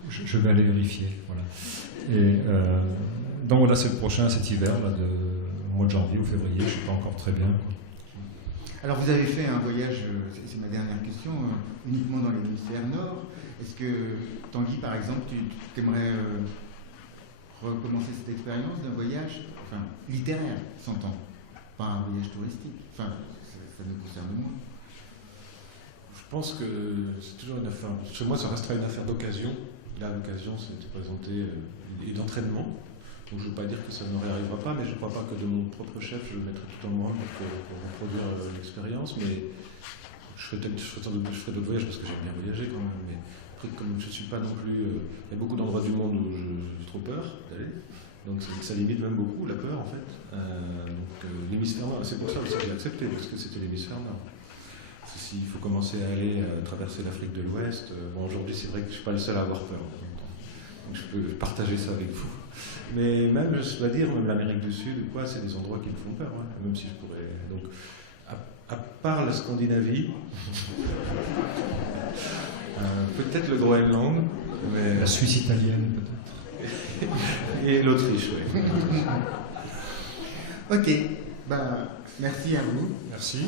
Je vais aller vérifier, voilà. Et donc voilà, c'est le prochain, cet hiver, là, au mois de janvier ou février, je ne sais pas encore très bien. Quoi. Alors vous avez fait un voyage, c'est ma dernière question, uniquement dans l'hémisphère nord. Est-ce que, Tanguy par exemple, tu aimerais recommencer cette expérience d'un voyage, enfin, littéraire, s'entend, pas un voyage touristique, enfin, ça nous concerne moins. Je pense que c'est toujours une affaire, chez moi ça restera une affaire d'occasion. Là, l'occasion, c'était présenté et d'entraînement. Donc, je ne veux pas dire que ça ne réarrivera pas, mais je ne crois pas que de mon propre chef, je le mettrai tout en moi pour reproduire l'expérience. Mais je ferai d'autres voyages parce que j'aime bien voyager quand même. Mais après, comme je ne suis pas non plus. Il y a beaucoup d'endroits du monde où j'ai trop peur d'aller. Donc, ça limite même beaucoup la peur en fait. L'hémisphère nord, c'est pour ça aussi que j'ai accepté, parce que c'était l'hémisphère nord. S'il faut commencer à aller traverser l'Afrique de l'Ouest, bon, aujourd'hui c'est vrai que je ne suis pas le seul à avoir peur, donc je peux partager ça avec vous. Mais même, je dois dire, même l'Amérique du Sud, quoi, c'est des endroits qui me font peur, hein, même si je pourrais. Donc, à part la Scandinavie, peut-être le Groenland, mais... La Suisse italienne peut-être. Et l'Autriche, oui. Ok, ben, merci à vous. Merci.